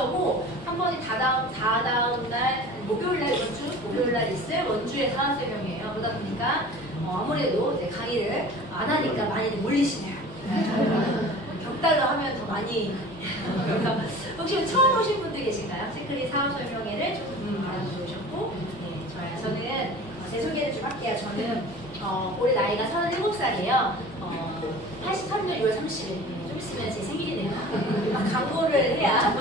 부서고 한 번이 다다음 날 목요일 날 목요일 날 있을 원주의 사업설명이에요. 그러다 보니까 아무래도 이제 강의를 안 하니까 많이들 몰리시네요. 격달로 하면 더 많이. 혹시 처음 오신 분들 계신가요? 시크릿 사업설명회를 조금 알아보셨고, 네, 좋아요. 저는 제 소개를 좀 할게요. 저는 올해 나이가 37살이에요. 83년 6월 30일. 좀 있으면 제 생일이네요. 광고를 해야.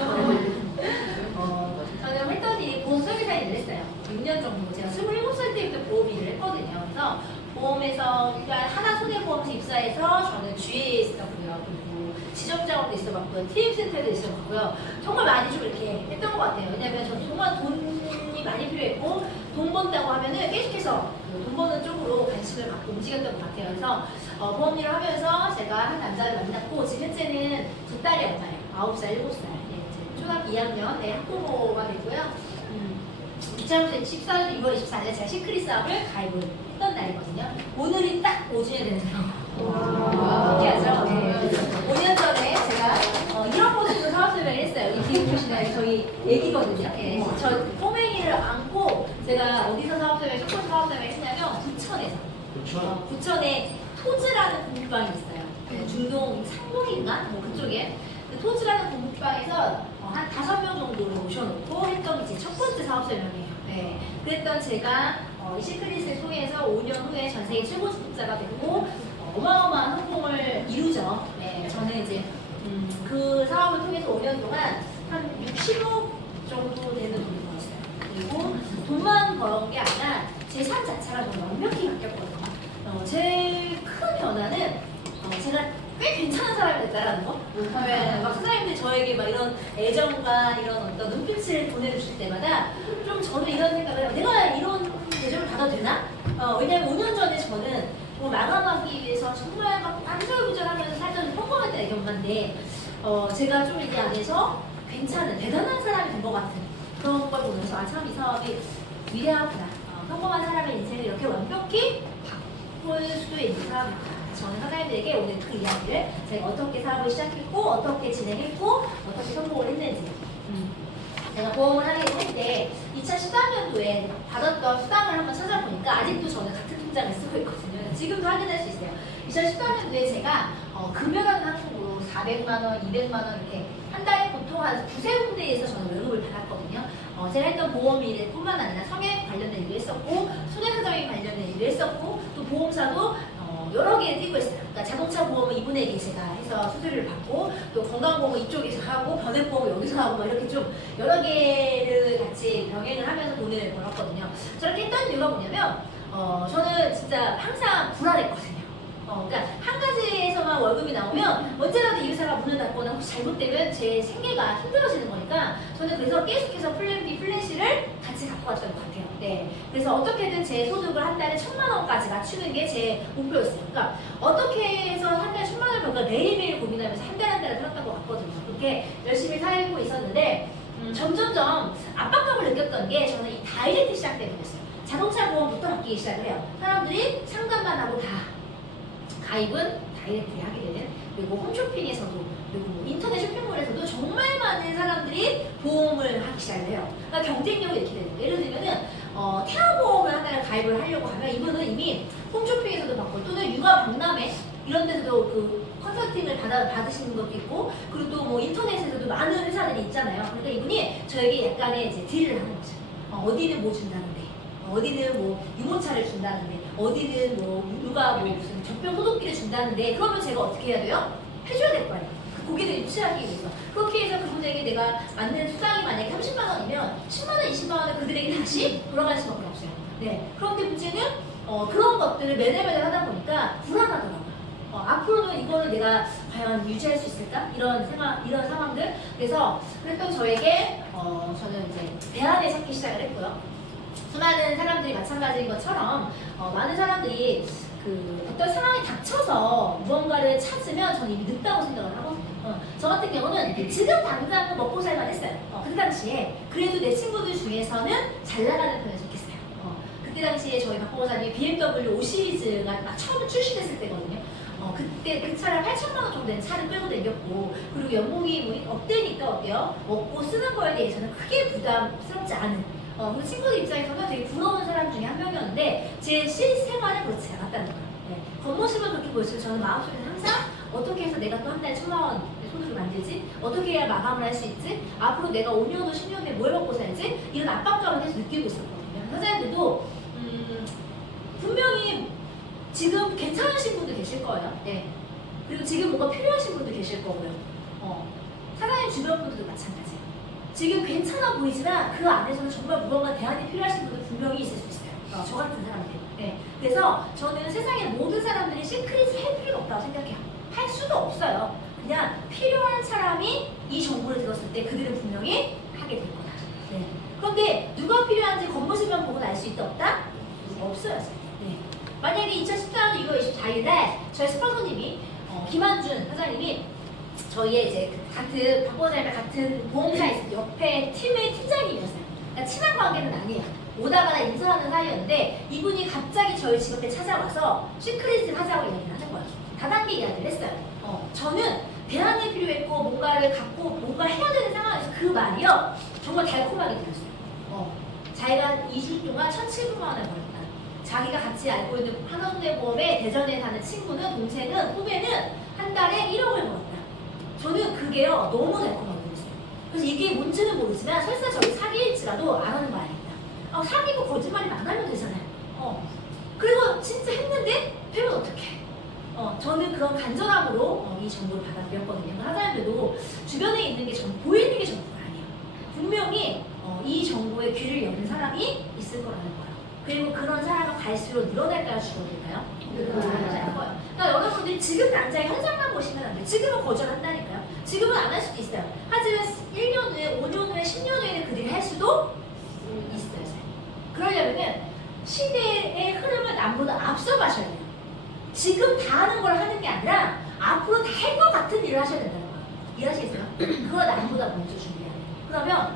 저는 했던 일이 보험 설계사 일을 했어요. 6년 정도. 제가 27살 때부터 보험 일을 했거든요. 그래서 보험에서 일단 하나손해보험에서 입사해서 저는 GA에 있었고요. 그리고 지점작업도 있어봤고요. TM센터에도 있어봤고요. 정말 많이 좀 이렇게 했던 것 같아요. 왜냐면 저는 정말 돈이 많이 필요했고 돈 번다고 하면은 계속해서 돈 버는 쪽으로 관심을 갖고 움직였던 것 같아요. 그래서 보험 일을 하면서 제가 한 남자를 만났고 지금 현재는 제 딸이 얼마예요? 9살, 7살. 네, 초등학교 2학년 학부모가 됐고요. 2014년 6월 24일 제가 시크릿 사업을 가입을 했던 날이거든요. 오늘이 딱 5주년 되는 날. 신기하죠? 네. 5년 전에 제가 이런 모습으로 사업 설명을 했어요. 이 뒤에 보시면 저희 애기거든요. 네. 저 꼬맹이를 안고 제가 어디서 사업 설명, 쇼컷 사업 설명을 했냐면 부천에서. 부천에 토즈라는 공부방이 있어요. 네. 중동 상동인가? 뭐 그쪽에. 그 토즈라는 공부방에서 한 5명 정도를 모셔놓고 했던 게 첫 번째 사업 설명이에요. 네. 그랬던 제가 시크릿을 통해서 5년 후에 전 세계 최고 주식자가 되고 어마어마한 성공을 이루죠. 네. 저는 이제 그 사업을 통해서 5년 동안 한 60억 정도 되는 돈을 벌었어요. 그리고 돈만 버는 게 아니라 제 삶 자체가 너무 완벽히 바뀌었거든요. 제일 큰 변화는 제가 꽤 괜찮은 사람이 됐다라는 거. 막 선생님들이 저에게 막 이런 애정과 이런 어떤 눈빛을 보내주실 때마다 좀 저는 이런 생각을 해요. 내가 이런 대접을 받아도 되나? 왜냐면 5년 전에 저는 뭐 마감하기 위해서 정말 막 안절부절하면서 살던 평범했던 애기 엄마인데 제가 좀 이 안에서 괜찮은 대단한 사람이 된 것 같은 그런 걸 보면서 아 참 이 사업이 위대하구나. 평범한 사람의 인생을 이렇게 완벽히 바꿀 수도 있는 사람이구나. 저는 하나님들에게 오늘 그 이야기를 제가 어떻게 사업을 시작했고 어떻게 진행했고 어떻게 성공을 했는지 제가 보험을 하려고 할 때 2013년도에 받았던 수당을 한번 찾아보니까 아직도 저는 같은 통장을 쓰고 있거든요. 지금도 확인할 수 있어요. 2013년도에 제가 금연하는 항목으로 400만원, 200만원 이렇게 한 달에 보통 한 두세 군데에서 저는 월급을 받았거든요. 제가 했던 보험 일 뿐만 아니라 성형 관련된 일도 했었고 손해사정액 관련된 일도 했었고 또 보험사도 여러 개를 띄고 있어요. 그러니까 자동차 보험은 이분에게 제가 해서 수수료를 받고 또 건강보험은 이쪽에서 하고 변액보험은 여기서 하고 막 이렇게 좀 여러 개를 같이 병행을 하면서 돈을 벌었거든요. 저렇게 했던 이유가 뭐냐면 저는 진짜 항상 불안했거든요. 그러니까 한 가지에서만 월급이 나오면 언제라도 이 회사가 문을 닫거나 혹시 잘못되면 제 생계가 힘들어지는 거니까 저는 그래서 계속해서 플랜 B, 플랜 C를 같이 갖고 왔던 것 같아요. 네. 그래서 어떻게든 제 소득을 한 달에 1,000만 원까지 맞추는 게 제 목표였어요. 그러니까 어떻게 해서 한 달에 1,000만 원을 벌까 매일매일 고민하면서 한 달 한 달을 살았던 것 같거든요. 그렇게 열심히 살고 있었는데 점점점 압박감을 느꼈던 게 저는 이 다이렉트 시장 때문이었어요. 자동차 보험부터 바뀌기 시작을 해요. 사람들이 상담만 하고 다 가입은 다이렉트에 하게 되는 그리고 홈쇼핑에서도 그리고 뭐 인터넷 쇼핑몰에서도 정말 많은 사람들이 보험을 하기 시작을 해요. 그러니까 경쟁력이 이렇게 되는 거예요. 예를 들면은 태아보험을 하나를 가입을 하려고 하면 이분은 이미 홈쇼핑에서도 받고 또는 육아 박람회 이런 데서도 그 컨설팅을 받으시는 것도 있고 그리고 또 뭐 인터넷에서도 많은 회사들이 있잖아요. 그러니까 이분이 저에게 약간의 이제 딜을 하는 거죠. 어디는 뭐 준다는데 어디는 뭐 유모차를 준다는데 어디는 뭐 누가 뭐 무슨 적병 소독기를 준다는데 그러면 제가 어떻게 해야 돼요? 해줘야 될 거 아니에요. 그 고객을 유치하기 위해서 그렇게 해서 그분에게 내가 맞는 수당이 만약에 30만 원이면 10만 원, 20만 원을 그들에게 다시 돌아갈 수밖에 없어요. 네. 그런데 문제는 그런 것들을 매달 하다 보니까 불안하더라고요. 앞으로는 이거를 내가 과연 유지할 수 있을까? 이런 상황들. 그래서 그랬던 저에게 저는 이제 대안을 찾기 시작을 했고요. 수많은 사람들이 마찬가지인 것처럼 많은 사람들이 그 어떤 상황이 닥쳐서 무언가를 찾으면 저는 이미 늦다고 생각을 하거든요. 저 같은 경우는 지금 당장은 먹고 살만 했어요. 그때 당시에 그래도 내 친구들 중에서는 잘 나가는 편에 속했어요. 그때 당시에 저희 박보고사님이 BMW 5 시리즈가 막 처음 출시됐을 때거든요. 그때 그 차를 8천만 원 정도 되는 차를 끌고 다녔고, 그리고 연봉이 뭐 업되니까 어때요? 먹고 쓰는 거에 대해서는 크게 부담스럽지 않은, 그 친구들 입장에서는 되게 부러운 사람 중에 한 명이었는데, 제 실생활은 그렇지 않았다는 거예요. 네. 겉모습은 그렇게 보였어요. 저는 마음속에는 항상 어떻게 해서 내가 또 한 달에 1,000만 원 손으로 만들지? 어떻게 해야 마감을 할 수 있지? 앞으로 내가 5년 후, 10년 후에 뭘 먹고 살지? 이런 압박감을 계속 느끼고 있었거든요. 사장님들도 분명히 지금 괜찮으신 분도 계실 거예요. 네. 그리고 지금 뭔가 필요하신 분도 계실 거고요. 사장님 주변 분들도 마찬가지예요. 지금 괜찮아 보이지만 그 안에서는 정말 무언가 대안이 필요하신 분들 분명히 있을 수 있어요. 저 같은 사람들. 네. 그래서 저는 세상의 모든 사람들이 시크릿을 할 필요가 없다고 생각해요. 할 수도 없어요. 그냥 필요한 사람이 이 정보를 들었을 때 그들은 분명히 하게 될 거다. 네. 그런데 누가 필요한지 겉모습만 보고 알 수 있다 없다? 없어요. 네. 만약에 2014년 6월 24일에 저희 스폰서님이 김한준 사장님이 저희의 이제 같은 박보사님과 같은 보험사에서 옆에 팀의 팀장님이었어요. 그러니까 친한 관계는 아니에요. 오다가나 인사하는 사이였는데 이분이 갑자기 저희 집 앞에 찾아와서 시크릿을 하자고 이야기를 하는 거예요. 다단계 이야기를 했어요. 저는 대안이 필요했고 뭔가를 갖고 뭔가 해야 되는 상황에서 그 말이요 정말 달콤하게 들렸어요. 자기가 2주 동안 1,700만 원을 벌었다. 자기가 같이 알고 있는 하나손해보험에 대전에 사는 친구는, 동생은, 후배는 한 달에 1억을 벌었다. 저는 그게요 너무 달콤하게 들렸어요. 그래서 이게 뭔지는 모르지만 설사 저희 사기일지라도 안 하는 거 아닙니다. 사기고 거짓말이 안 하면 되잖아요. 그리고 진짜 했는데 되면 어떡해. 저는 그런 간절함으로 이 정보를 받아들였거든요. 사장님들도 주변에 있는 게 보이는 게 전부가 아니에요. 분명히 이 정보에 귀를 여는 사람이 있을 거라는 거예요. 그리고 그런 사람은 갈수록 늘어날까요? 줄어들까요? 늘어날 거예요. 그러니까 여러분들이 지금 당장 현상만 보시면 안 돼요. 지금은 거절한다니까요. 지금은 안 할 수도 있어요. 하지만 1년 후에, 5년 후에, 10년 후에는 그들이 할 수도 있어요. 그러려면은 시대의 흐름을 남보다 앞서 가셔야 돼요. 지금 다 하는 걸 하는 게 아니라 앞으로 다 할 것 같은 일을 하셔야 된다는 거예요. 이해하시겠어요? 그걸 남보다 먼저 준비해야 돼요. 그러면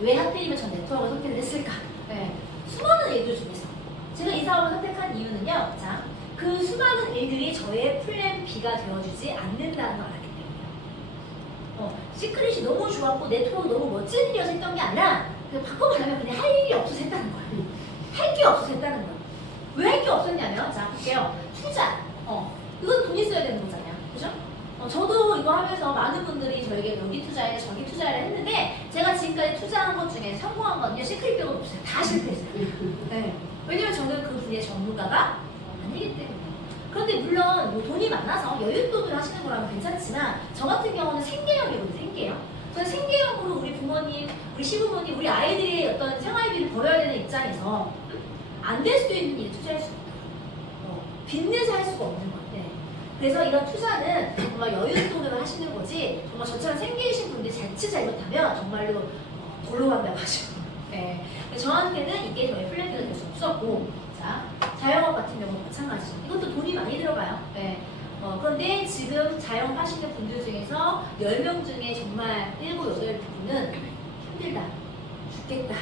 왜 하필이면 전 네트워크를 선택을 했을까? 네. 수많은 일들 중에서 제가 이 사업을 선택한 이유는요. 자, 그 수많은 일들이 저의 플랜 B가 되어주지 않는다는 걸 알기 때문이에요. 시크릿이 너무 좋았고 네트워크 너무 멋진 일이어서 했던 게 아니라 그냥 바꿔보려면 그냥 할 일이 없어서 했다는 거예요. 할 게 없어서 했다는 거예요. 왜 할 게 없었냐면, 자 볼게요. 투자. 이건 돈 있어야 되는 거잖아요. 그죠? 저도 이거 하면서 많은 분들이 저에게 여기 투자해, 저기 투자해 했는데 제가 지금까지 투자한 것 중에 성공한 건요 시크릿 빼고 없어요. 다 실패했어요. 네. 왜냐면 저는 그 분야의 전문가가 아니기 때문에. 그런데 물론 뭐 돈이 많아서 여윳돈을 하시는 거라면 괜찮지만 저 같은 경우는 생계형이거든요. 생계형. 저는 생계형으로 우리 부모님, 우리 시부모님, 우리 아이들의 어떤 생활비를 벌어야 되는 입장에서 안 될 수도 있는 일에 투자할 수 없다. 빚내서 할 수가 없는 거예요. 네. 그래서 이런 투자는 정말 여윳돈으로 하시는 거지, 정말 저처럼 생계이신 분들이 자칫 잘못하면 정말로 돌로 간다고 하죠. 네. 저한테는 이게 저의 플랜비가 될 수 없었고, 자, 자영업 같은 경우는 마찬가지죠. 이것도 돈이 많이 들어가요. 네. 그런데 지금 자영업 하시는 분들 중에서 10명 중에 정말 7, 8분은 힘들다, 죽겠다,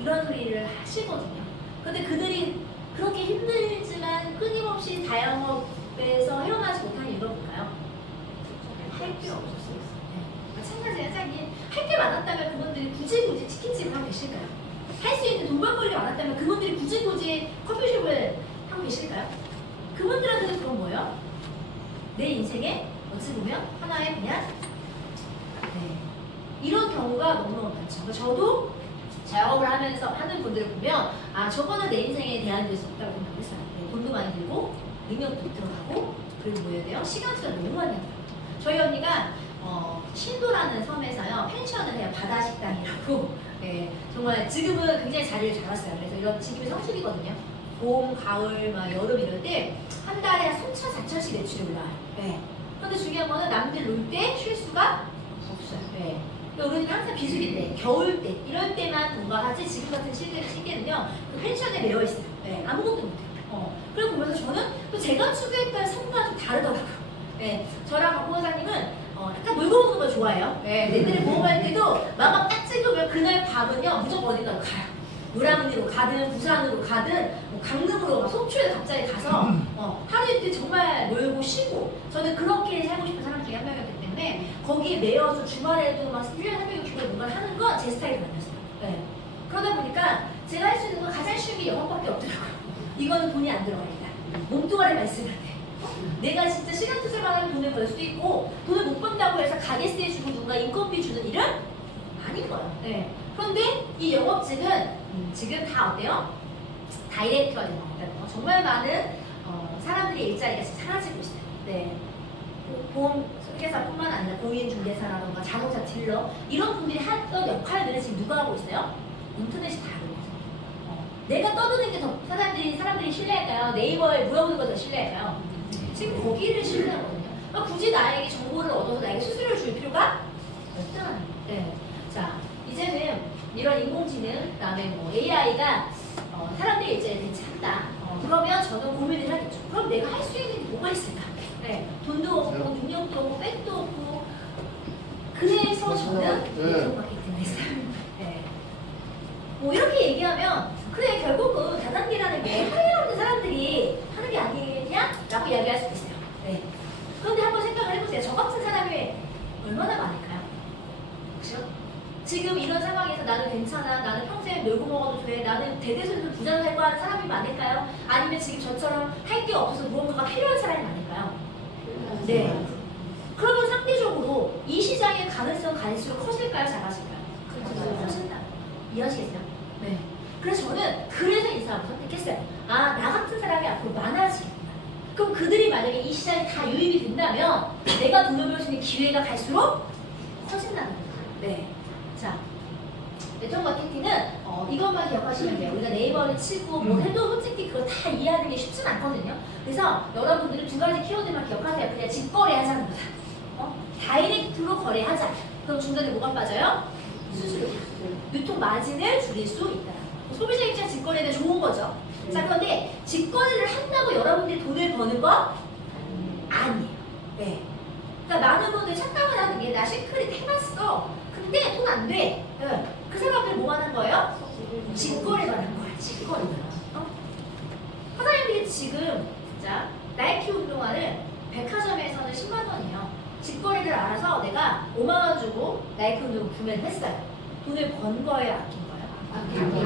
이런 소리를 하시거든요. 근데 그들이 그렇게 힘들지만 끊임없이 자영업에서 헤어나지 못한 이유가 뭘까요? 할 게 없었어요. 네. 마찬가지예요, 사장님. 할 게 많았다면 그분들이 굳이 치킨집을 하고 계실까요? 할 수 있는 돈벌이가 많았다면 그분들이 굳이 커피숍을 하고 계실까요? 그분들한테는 그건 뭐예요? 내 인생에 어찌 보면 하나의 그냥 이런 경우가 너무너무 많죠. 그러니까 저도 자영업을 하면서 하는 분들을 보면 저거는 내 인생에 대안이 될 수 없다고 생각했어요. 돈도 많이 들고 능력도 들어가고 그리고 뭐 해야 돼요? 시간 투자 너무 많이 하고요. 저희 언니가 신도라는 섬에서요 펜션을 해요. 바다식당이라고. 네, 정말 지금은 굉장히 자리를 잡았어요. 그래서 이런 지금이 성수기거든요. 봄, 가을, 여름 이럴 때 한 달에 3천, 4천씩 매출이 올라와요. 네. 그런데 중요한 거는 남들 놀 때 쉴 수가 없어요. 네. 우리는 항상 비수기 때, 겨울 때, 이럴 때만 동감하지 지금 같은 시기에는요 그 펜션에 매여 있어요. 네, 아무것도 못해요. 그리고 보면서 저는 또 제가 추구했던 삶과 좀 다르더라고요. 네, 저랑 박 부사장님은 약간 놀고 먹는 걸 좋아해요. 네, 내년에 보험할 때도 마음 딱 찍으면 그날 밤은요 무조건 어딘가로 가요. 노량진으로 가든 부산으로 가든 뭐 강릉으로 막 속초에 갑자기 가서 하루 이틀 정말 놀고 쉬고 저는 그렇게 살고 싶은 사람 중에 한 명이었기 때문에 거기에 매여서 주말에도 막 1년에 360일 뭔가를 하는 건 제 스타일이 아니었어요. 네. 그러다 보니까 제가 할 수 있는 건 가장 쉬운 게 영어밖에 없더라고요. 이거는 돈이 안 들어갑니다. 몸뚱아리만 있으면 돼. 내가 진짜 시간 투자만 하면 돈을 벌 수도 있고 돈을 못 번다고 해서 가게세 주고 누가 인건비 주는 일은 아닌 거예요. 네. 그런데 이 영업직은 지금 다 어때요? 다이렉트가 되는 거예요. 정말 많은 사람들의 일자리가 지금 사라지고 있어요. 네. 보험 설계사뿐만 아니라 공인중개사라던가 자동차 딜러 이런 분들이 하던 역할들을 지금 누가 하고 있어요? 인터넷이 다 하고 있어요. 내가 떠드는 게 더 사람들이 신뢰할까요? 네이버에 물어보는 거 더 신뢰할까요? 지금 거기를 신뢰하거든요. 그러니까 굳이 나에게 정보를 얻어서 나에게 수수료를 줄 필요가 없잖아요. 네. 자, 이제는 이런 인공지능, 그다음에 뭐 AI가 사람들의 일자리를 대체한다. 그러면 저는 고민을 하겠죠. 그럼 내가 할 수 있는 게 뭐가 있을까? 네. 돈도 없고 능력도 없고 백도 없고 그래서 저는 네트워크 마케팅을 했어요. 네. 뭐 이렇게 얘기하면 그래 결국은 다단계라는 게 할 일 없는 사람들이 하는 게 아니겠냐라고 이야기할 수 있어요. 네. 그런데 한번 생각을 해보세요. 저 같은 사람이 얼마나 많을까요? 그렇죠? 지금 이런 상황에서 나는 괜찮아, 나는 평생 놀고 먹어도 돼, 나는 대대손손 부자를 할 거야 사람이 많을까요? 아니면 지금 저처럼 할 게 없어서 무언가가 필요한 사람이 많을까요? 네. 그러면 상대적으로 이 시장의 가능성 갈수록 커질까요? 작아질까요? 커진다. 이해하시겠어요? 네. 그래서 저는 그래서 이 사람을 선택했어요. 아, 나 같은 사람이 앞으로 많아지겠구나. 그럼 그들이 만약에 이 시장에 다 유입이 된다면 내가 돈을 벌 수 있는 기회가 갈수록 커진다는 거예요. 네. 자, 네트워크 마케팅은 이것만 기억하시면 돼요. 우리가 네이버를 치고 뭘 해도 솔직히 그걸 다 이해하는 게 쉽진 않거든요. 그래서 여러분들은 두 가지 키워드만 기억하세요. 그냥 직거래 하자는 거다. 다이렉트로 거래하자. 그럼 중간에 뭐가 빠져요? 수수료. 유통 마진을 줄일 수 있다. 소비자 입장 직거래는 좋은 거죠. 자, 그런데 직거래를 한다고 여러분들이 돈을 버는 건 아니에요. 네. 그러니까 많은 분들이 착각을 하는 게 나 시크릿 해봤어. 근데 돈 안 돼. 네. 그 사람들 뭐 하는 거예요? 직거래만 하는 거야. 직거래만. 사장님들이 지금 진짜 나이키 운동화를 백화점에서는 10만 원이에요. 직거래를 알아서 내가 5만 원 주고 나이키 운동화 구매를 했어요. 돈을 번 거예요? 아낀 거예요?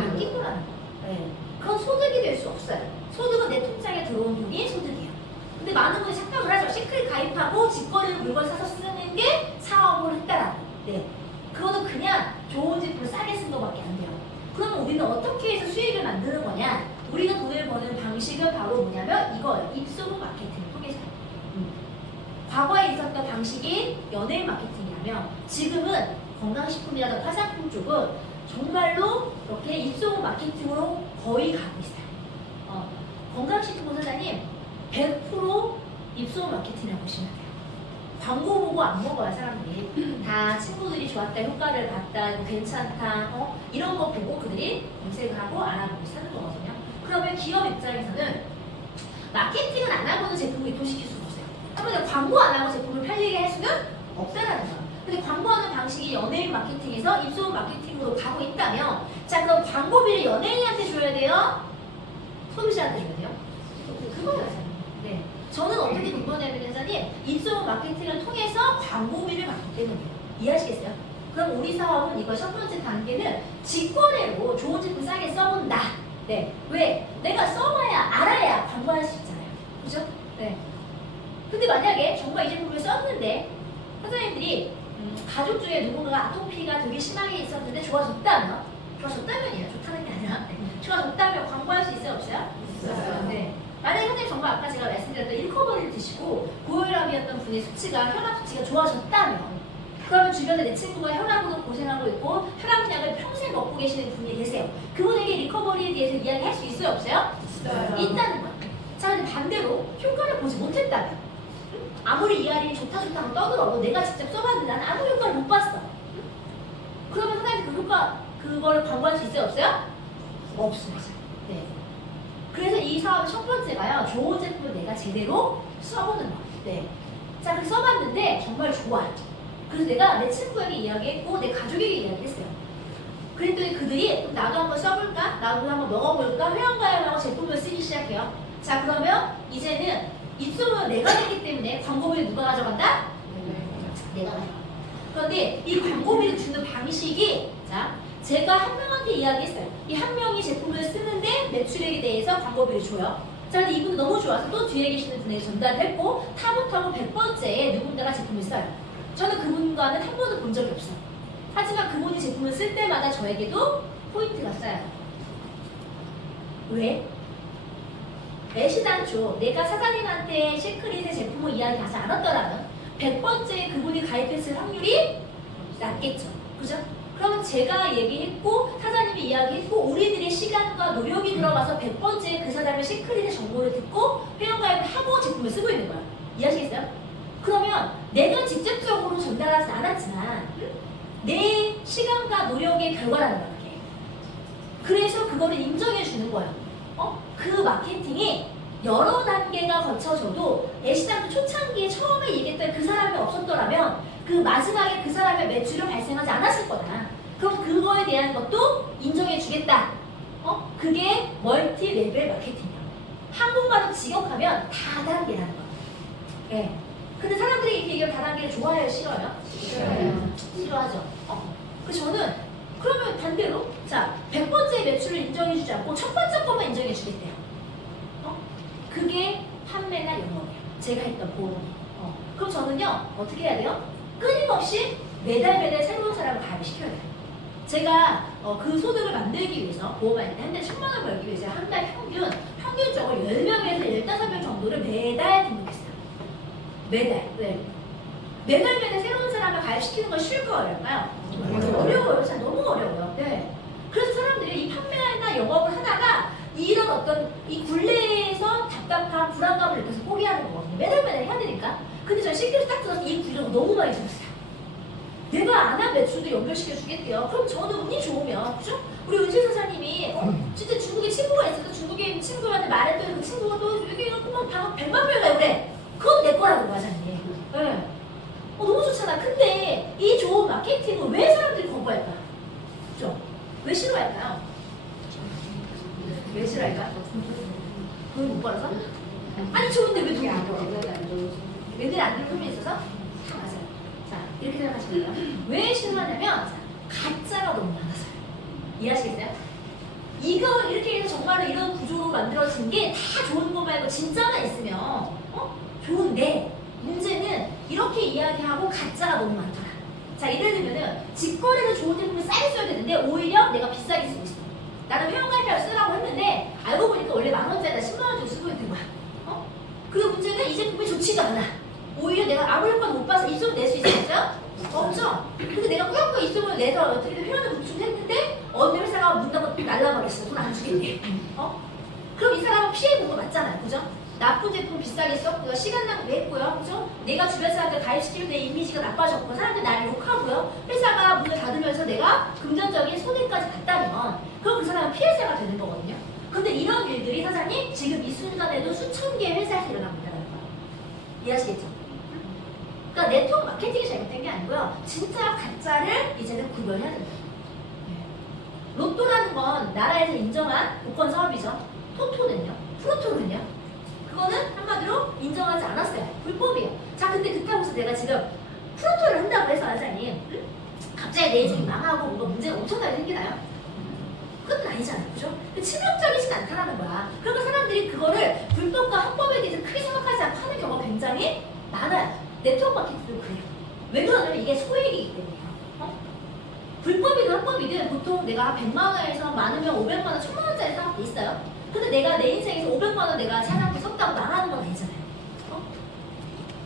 아낀 거라는 거예요. 네. 그건 소득이 될 수 없어요. 소득은 내 통장에 들어온 돈이 소득이에요. 근데 많은 분이 착각을 하죠. 시크릿 가입하고 직거래로 물건 사서 쓰는 게 사업을 했다라는 거예요. 네. 그거는 그냥 좋은 제품을 싸게 쓴 것밖에 안 돼요. 그러면 우리는 어떻게 해서 수익을 만드는 거냐? 우리가 돈을 버는 방식은 바로 뭐냐면 이거예요. 입소문 마케팅을 통해서요. 과거에 있었던 방식이 연예인 마케팅이라면 지금은 건강식품이라든가 화장품 쪽은 정말로 이렇게 입소문 마케팅으로 거의 가고 있어요. 건강식품 사장님 100% 입소문 마케팅이라고 보시면 돼요. 광고 보고 안 먹어요, 사람들이. 다 친구들이 좋았다, 효과를 봤다, 이거 괜찮다, 이런 거 보고 그들이 검색을 하고 알아보고 사는 거거든요. 그러면 기업 입장에서는 마케팅을 안 하고는 제품을 유통시킬 수가 없어요. 그러면 광고 안 하고 제품을 팔리게 할 수는 없다라는 거예요. 근데 광고하는 방식이 연예인 마케팅에서 입소문 마케팅으로 가고 있다면 자, 그럼 광고비를 연예인한테 줘야 돼요? 소비자한테 줘야 돼요? 그거예요. 네. 저는 어떻게 이번에는 회사님 입소문 마케팅을 통해서 광고비를 받기 때문이에요. 이해하시겠어요? 그럼 우리 사업은 이거 첫 번째 단계는 직거래로 좋은 제품 싸게 써본다. 네. 왜? 내가 써봐야 알아야 광고할 수 있잖아요. 그죠? 네. 근데 만약에 정말 이 제품을 썼는데 사장님들이 가족 중에 누군가가 아토피가 되게 심하게 있었는데 좋아졌다면이에요. 좋다는 게 아니라 좋아졌다면 광고할 수 있어요? 없어요? 있어요. 네. 만약에 선생님 정말 아까 제가 말씀드렸던 일커버리를 드시고 고혈압이었던 분의 수치가 혈압 수치가 좋아졌다면 그러면 주변에 내 친구가 혈압으로 고생하고 있고 혈압약을 평생 먹고 계시는 분이 계세요. 그분에게 리커버리에 대해서 이야기할 수 있어요? 없어요? 있어요. 있다는 거예요. 자, 근데 반대로 효과를 보지 못했다면 아무리 이 알이 좋다고 떠들어도 내가 직접 써봤는데 나는 아무 효과를 못 봤어. 그러면 선생님 그걸 광고할 수 있어요? 없어요? 없습니다. 네. 그래서 이 사업의 첫 번째가요. 좋은 제품을 내가 제대로 써보는 거예요. 네. 자, 그렇게 써봤는데 정말 좋아. 그래서 내가 내 친구에게 이야기했고 내 가족에게 이야기했어요. 그랬더니 그들이 나도 한번 써볼까? 나도 한번 먹어볼까? 회원가입하고 제품을 쓰기 시작해요. 자, 그러면 이제는 입소문은 내가 되기 때문에 광고비를 누가 가져간다? 내가 가져간다. 그런데 이 광고비를 주는 방식이, 자, 제가 한 명한테 이야기했어요. 이 한 명이 제품을 쓰는데 매출액에 대해서 광고비를 줘요. 자, 근데 이분은 너무 좋아서 또 뒤에 계시는 분에게 전달했고 타부타고 100번째에 누군가가 제품을 써요. 저는 그분과는 한 번도 본 적이 없어요. 하지만 그분이 제품을 쓸 때마다 저에게도 포인트가 쌓여요. 왜? 애시당초 내가 사장님한테 시크릿의 제품을 이야기하지 않았더라면 100번째 그분이 가입했을 확률이 낮겠죠. 그죠? 그러면 제가 얘기했고 사장님이 이야기했고 우리들의 시간과 노력이 들어가서 100번째 그 사람의 시크릿의 정보를 듣고 회원가입을 하고 제품을 쓰고 있는 거야. 이해하시겠어요? 그러면 내가 직접적으로 전달하지 않았지만 내 시간과 노력의 결과라는 거야. 그래서 그거를 인정해 주는 거야. 그 마케팅이 여러 단계가 거쳐져도 애시당초 초창기에 처음에 얘기했던 그 사람이 없었더라면 그 마지막에 그 사람의 매출은 발생하지 않았을 거다. 그럼 그거에 대한 것도 인정해 주겠다. 그게 멀티 레벨 마케팅이야. 한국말로 직역하면 다단계라는 거야. 네. 근데 사람들이 이렇게 얘기하면 다단계를 좋아해요? 싫어요? 싫어하죠. 그래서 저는 그러면 반대로 자 100번째 매출을 인정해 주지 않고 첫 번째 것만 인정해 주겠대요. 그게 판매나 영업이에요. 제가 했던 보험이. 그럼 저는요 어떻게 해야 돼요? 끊임없이 매달 새로운 사람을 가입을 시켜야 돼요. 제가 그 소득을 만들기 위해서 보험할 때 한 달에 1000만 원 벌기 위해서 한 달 평균적으로 10명에서 15명 정도를 매달 등록했어요. 매달. 네. 매달 새로운 사람을 가입시키는 건 쉽고 어려울까요? 어려워요. 진짜 너무 어려워요. 네. 그래서 사람들이 이 판매나 영업을 하다가 이런 어떤 이 굴레에서 답답한 불안감을 느껴서 포기하는 거거든요. 매달 해야 되니까. 근데 저는 시크릿 딱 들어서 이 굴레가 너무 많이 들었어요. 내가 안 한 매출도 연결시켜 주겠대요. 그럼 저는 운이 좋으면, 그죠? 우리 은실 사장님이 진짜 중국에 친구가 있어서 중국에 친구한테 말했더니 그 친구가 또 여기 뭐 방금 100만 명이라 그래. 그건 내 거라고 사장님. 네. 너무 좋잖아. 근데 이 좋은 마케팅을 왜 사람들이 거부할까요? 그죠? 왜 싫어할까요? 왜 싫어할까? 돈 못 벌어서? 아니 좋은데 왜 돈이 안 벌어? 애들이 안 들을 품이 있어서? 맞아요. 자 이렇게 생각하시면 돼요. 왜 싫어하냐면 가짜가 너무 많아서요. 이해하시겠어요? 이거 이렇게 해서 정말로 이런 구조로 만들어진 게 다 좋은 거 말고 진짜만 있으면 좋은데 문제는 이렇게 이야기하고 가짜가 너무 많더라. 자 예를 들면은 직거래로 좋은 제품을 싸게 써야 되는데 오히려 내가 비싸게 쓰고 있어. 나는 회원가입을 쓰라고 했는데 알고 보니까 원래 10,000원짜리다 10만원 주고 쓰고 있는 거야. 그 문제는 이 제품이 좋지가 않아. 오히려 내가 아무 효과도 못 봐서 입소문 낼 수 있었어요? 없죠? 근데 내가 꾸역꾸역 입소문을 내서 어떻게든 회원을 구축했는데 어느 회사가 문 닫고 날라버렸어. 돈 안 주겠네. 그럼 이 사람은 피해본 거 맞잖아요. 그죠? 나쁜 제품 비싸게 썼고요. 시간 낭비했고요. 그죠? 내가 주변 사람들 가입시키면 내 이미지가 나빠졌고 사람들이 나를 욕하고요. 회사가 문을 닫으면서 내가 금전적인 손해까지 봤다면 그럼 그 사람은 피해자가 되는 거거든요. 근데 이런 일들이 사장님 지금 이 순간에도 수천 개의 회사에서 일어납니다라는 거예요. 이해하시겠죠? 그러니까 네트워크 마케팅이 잘못된 게 아니고요. 진짜 가짜를 이제는 구별해야 된다. 로또라는 건 나라에서 인정한 복권 사업이죠. 토토는요? 프로토는요? 그거는 한마디로 인정하지 않았어요. 불법이에요. 자, 근데 그렇다고 내가 지금 프로토를 한다고 해서 사장님 갑자기 내 인생이 망하고 뭔가 문제가 엄청나게 생기나요? 그건 아니잖아요. 그죠? 치명적이진 않다라는 거야. 그러니까 사람들이 그거를 불법과 합법에 대해서 크게 생각하지 않고 하는 경우가 굉장히 많아요. 네트워크 마케팅도 그래요. 왜 그러냐면 이게 소액이기 때문이에요. 불법이든 합법이든 보통 내가 100만 원에서 많으면 500만 원, 1000만 원짜리 사업도 있어요. 근데 내가 내 인생에서 500만 원 내가 사람한테 썼다고 나가는 건 아니잖아요.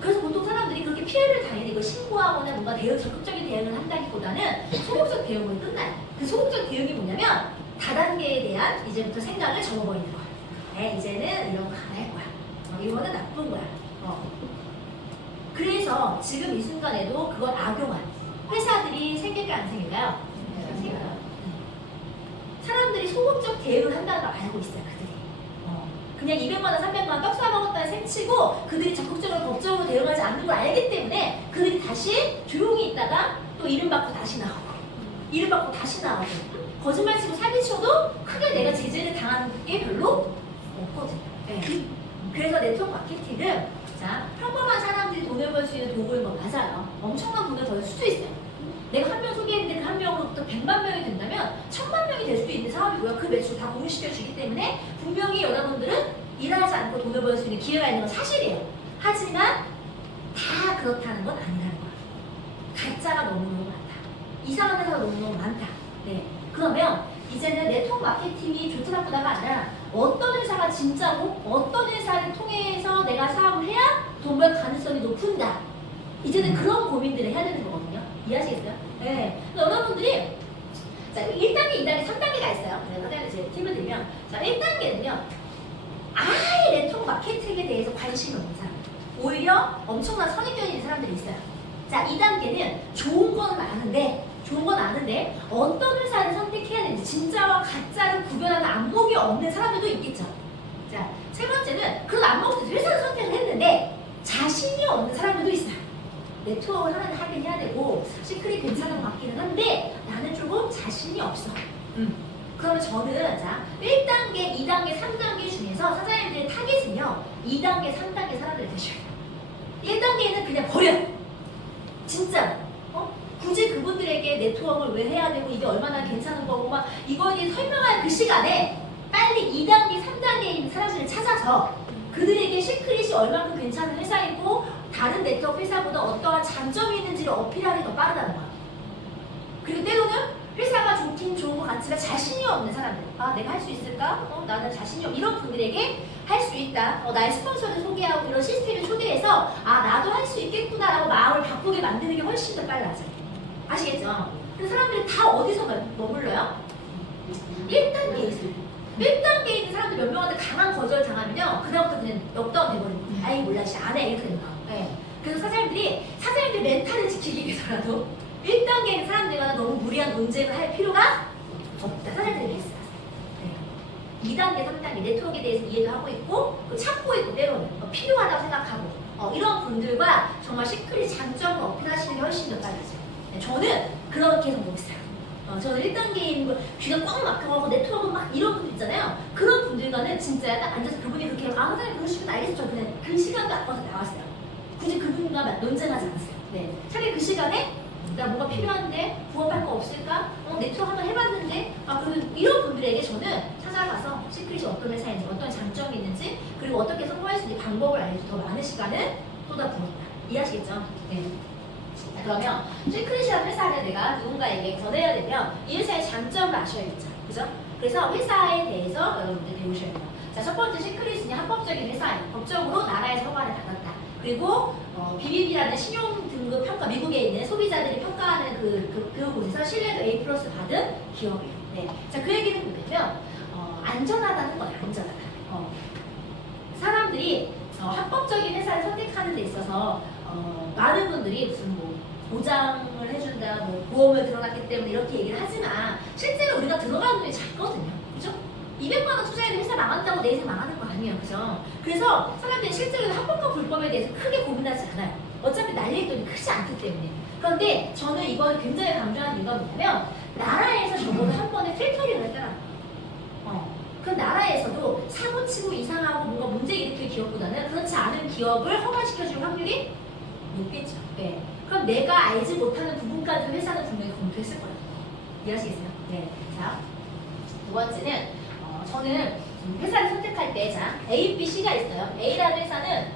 그래서 보통 사람들이 그렇게 피해를 당해도 이걸 신고하거나 뭔가 적극적인 대응을 한다기보다는 소극적 대응으로 끝나요. 그 소극적 대응이 뭐냐면 다단계에 대한 이제부터 생각을 접어버리는 거야. 이제는 이런 거 안 할 거야. 이거는 나쁜 거야. 그래서 지금 이 순간에도 그걸 악용한 회사들이 생길까요? 안 생길까요? 생겨요. 사람들이 소극적 대응을 한다는 걸 알고 있어요. 그들이. 그냥 200만 원, 300만 원 떡 싸먹었다는 셈치고 그들이 적극적으로 법적으로 대응하지 않는 걸 알기 때문에 그들이 다시 조용히 있다가 또 이름 받고 다시 나오고 일을 받고 다시 나가고 거짓말 치고 사기쳐도 크게 내가 제재를 당하는 게 별로 없거든요. 네. 그래서 네트워크 마케팅은 자 평범한 사람들이 돈을 벌 수 있는 도구인 거 맞아요. 엄청난 돈을 벌 수도 있어요. 내가 한 명 소개했는데 그 한 명으로부터 100만 명이 된다면 1000만 명이 될 수도 있는 사업이고요. 그 매출 다 공유시켜주기 때문에 분명히 여러분들은 일하지 않고 돈을 벌 수 있는 기회가 있는 건 사실이에요. 하지만 다 그렇다는 건 아니라는 거예요. 가짜가 너무너무 많다. 이상한 회사가 너무너무 많다. 네. 그러면 이제는 네트워크 마케팅이 좋다 나쁘다가 아니라 어떤 회사가 진짜고 어떤 회사를 통해서 내가 사업을 해야 돈 벌 가능성이 높은가. 이제는 그런 고민들을 해야 되는 거거든요. 이해하시겠어요? 네. 여러분들이 자 1단계, 2단계, 3단계가 있어요. 그래서 제가 팁을 드리면 자 1단계는요. 아예 네트워크 마케팅에 대해서 관심이 없는 사람. 오히려 엄청난 선입견이 있는 사람들이 있어요. 자 2단계는 좋은 건 아는데 어떤 회사를 선택해야 되는지 진짜와 가짜를 구별하는 안목이 없는 사람들도 있겠죠. 자, 세 번째는 그런 안목도 회사를 선택을 했는데 자신이 없는 사람들도 있어요. 네트워크를 하긴 해야 되고 시크릿 괜찮은 것 같기는 한데 나는 조금 자신이 없어. 그러면 저는 자 1단계, 2단계, 3단계 중에서 사장님들의 타겟은요 2단계, 3단계 사람들을 되셔야 돼요. 1단계는 그냥 버려. 진짜 굳이 그분들에게 네트워크를 왜 해야 되고 이게 얼마나 괜찮은 거고 막 이거에 설명할 그 시간에 빨리 2단계, 3단계에 있는 사람들을 찾아서 그들에게 시크릿이 얼마큼 괜찮은 회사이고 다른 네트워크 회사보다 어떠한 장점이 있는지를 어필하기 더 빠르다는 거야. 그리고 때로는 회사가 좋긴 좋은 것 같지만 자신이 없는 사람들 아 내가 할 수 있을까? 나는 자신이 없 이런 분들에게 할 수 있다. 나의 스폰서를 소개하고 이런 시스템을 초대해서 아 나도 할 수 있겠구나 라고 마음을 바꾸게 만드는 게 훨씬 더 빨라져요. 아시겠죠? 그래서 사람들이 다 어디서 머물러요? 1단계에 있어요. 1단계에 있는 사람들 몇 명한테 강한 거절을 당하면요 그다음부터 그냥 역다운 돼버리는 거예요. 아이 몰라 씨 안 해 이렇게 되는 거예요. 네. 그래서 사장님들 멘탈을 지키기 위해서라도 1단계에 있는 사람들과 너무 무리한 논쟁을 할 필요가 없다. 사장님들이 있어요. 네. 2단계, 3단계 네트워크에 대해서 이해도 하고 있고 찾고 있고 때로는 필요하다고 생각하고 이런 분들과 정말 시크릿 장점을 어필하시는 게 훨씬 더 빨라져요. 네, 저는 그렇게 성공했어요. 저는 1단계에 있는 거 귀가 꽉 막혀가고 네트워크 막 이런 분들 있잖아요. 그런 분들과는 진짜 딱 앉아서 그분이 그렇게 사장님 그러시면 알겠어. 저 그냥 그 시간도 아까워서 나왔어요. 굳이 그분과 논쟁하지 않았어요. 네. 차라리 그 시간에 나 뭐가 필요한데 부업할 거 없을까? 네트워크 한번 해봤는데 그러면 이런 분들에게 저는 찾아가서 시크릿이 어떤 회사인지 어떤 장점이 있는지 그리고 어떻게 성공할 수 있는지 방법을 알려줘 더 많은 시간을 쏟아부었다. 이해하시겠죠? 네. 자, 그러면 시크릿이라는 회사를 내가 누군가에게 전해야 되면 이 회사의 장점을 아셔야겠죠. 그죠? 그래서 회사에 대해서 여러분들 배우셔야 돼요. 자, 첫 번째 시크릿은 합법적인 회사예요. 법적으로 나라에서 허가를 받았다. 그리고 BBB라는 신용등급 평가 미국에 있는 소비자들이 평가하는 그곳에서 신뢰도 A+ 받은 기업이에요. 네. 자, 그 얘기는 뭐냐면 안전하다는 거예요. 안전하다. 사람들이 합법적인 회사를 선택하는 데 있어서 많은 분들이 무슨 뭐 보장을 해준다, 뭐 보험을 들어갔기 때문에 이렇게 얘기를 하지만 실제로 우리가 들어가는 돈이 작거든요. 그죠? 200만 원 투자해도 회사 망한다고 내 인생 망하는 거 아니에요. 그죠? 그래서 사람들이 실제로 합법과 불법에 대해서 크게 고민하지 않아요. 어차피 날릴 돈이 크지 않기 때문에. 그런데 저는 이걸 굉장히 강조하는 이유가 뭐냐면 나라에서 저거를 한 번에 필터링을 했더라고요. 그 나라에서도 사고치고 이상하고 뭔가 문제 일으킬 기업보다는 그렇지 않은 기업을 허가시켜줄 확률이 높겠죠. 네. 그럼 내가 알지 못하는 부분까지 회사는 분명히 검토했을 거예요. 이해하시겠어요? 네. 자, 두 번째는 저는 회사를 선택할 때 자, A, B, C가 있어요. A라는 회사는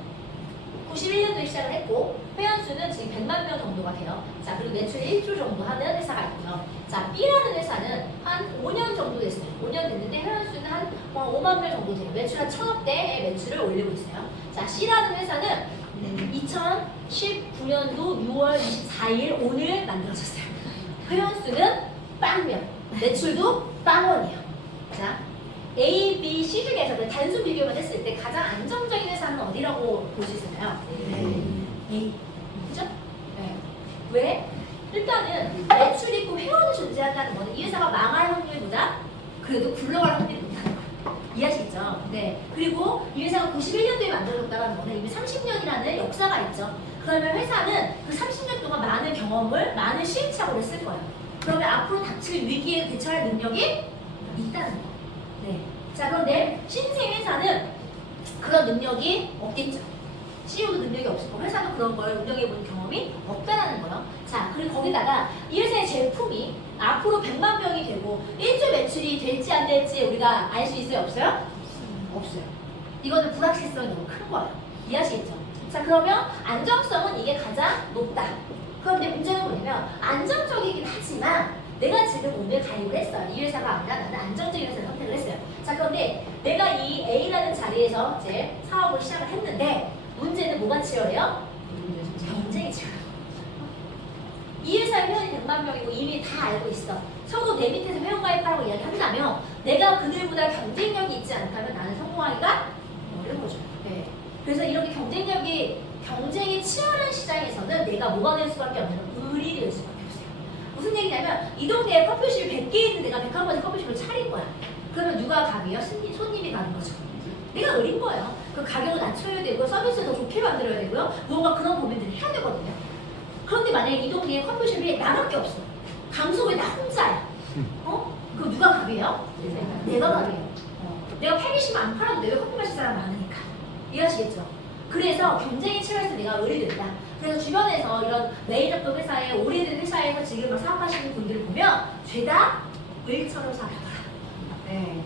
91년도에 시작을 했고 회원수는 지금 100만 명 정도가 돼요. 자, 그리고 매출 1조 정도 하는 회사가 있고요. 자, B라는 회사는 한 5년 정도 됐어요. 5년 됐는데 회원수는 한 5만 명 정도 돼요. 매출 한 1000억대의 매출을 올리고 있어요. 자, C라는 회사는 2019년도 6월 24일 오늘 만들어졌어요. 회원수는 빵명, 매출도 빵원이에요. 자, A, B, C 중에서 단순 비교만 했을 때 가장 안정적인 회사는 어디라고 볼 수 있을까요? A. 그죠? 네. 왜? 일단은 매출 있고 회원이 존재한다는 거는 이 회사가 망할 확률보다 그래도 굴러갈 확률이 높다는 거예요. 이해하시겠죠? 네. 그리고 이 회사가 91년도에 만들어졌다는 거는 이미 30년이라는 역사가 있죠. 그러면 회사는 그 30년 동안 많은 경험을 많은 시행착오를 쓸 거예요. 그러면 앞으로 닥칠 위기에 대처할 능력이 있다는 거. 네. 자, 그런데 신생 회사는 그런 능력이 없겠죠. CEO도 능력이 없을 거고 회사도 그런 걸 운영해본 경험이 없다는 거예요. 자, 그리고 거기다가 이 회사의 제품이 앞으로 100만 병이 되고 1조 매출이 될지 안 될지 우리가 알 수 있어요? 없어요? 없어요. 이거는 불확실성이 너무 큰 거예요. 이해하시겠죠? 자, 그러면 안정성은 이게 가장 높다. 그런데 문제는 뭐냐면 안정적이긴 하지만 내가 지금 오늘 가입을 했어요. 이 회사가 아니라 나는 안정적인 회사를 선택을 했어요. 자, 그런데 내가 이 A라는 자리에서 이제 사업을 시작을 했는데 문제는 뭐가 치열해요? 경쟁이 치열해요. 이 회사의 회원이 100만 명이고 이미 다 알고 있어. 적어도 내 밑에서 회원 가입하라고 이야기한다면 내가 그들보다 경쟁력이 있지 않다면 나는 성공하기가 어려운 거죠. 네. 그래서 이렇게 경쟁이 치열한 시장에서는 내가 뭐가 될 수밖에 없는 을이 될 수밖에 없어요. 무슨 얘기냐면 이 동네에 커피숍이 100개 있는데 내가 101번째 커피숍을 차린 거야. 그러면 누가 갑이에요? 손님이 가는 거죠. 내가 을인 거예요. 그 가격을 낮춰야 되고 서비스를 더 좋게 만들어야 되고요. 뭔가 그런 고민들을 해야 되거든요. 그런데 만약에 이 동네에 커피숍이 나밖에 없어. 강속에 나 혼자야. 그럼 누가 갑이에요? 내가 갑이에요. 내가 팔기시면 안 팔아도 내가 커피 마실 사람 많으니까. 이해하시겠죠? 그래서 경쟁이 치열해서 내가 을이 된다. 그래서 주변에서 이런 메이저급 회사에 오래된 회사에서 지금 사업하시는 분들을 보면 죄다 을처럼 살아가라. 네.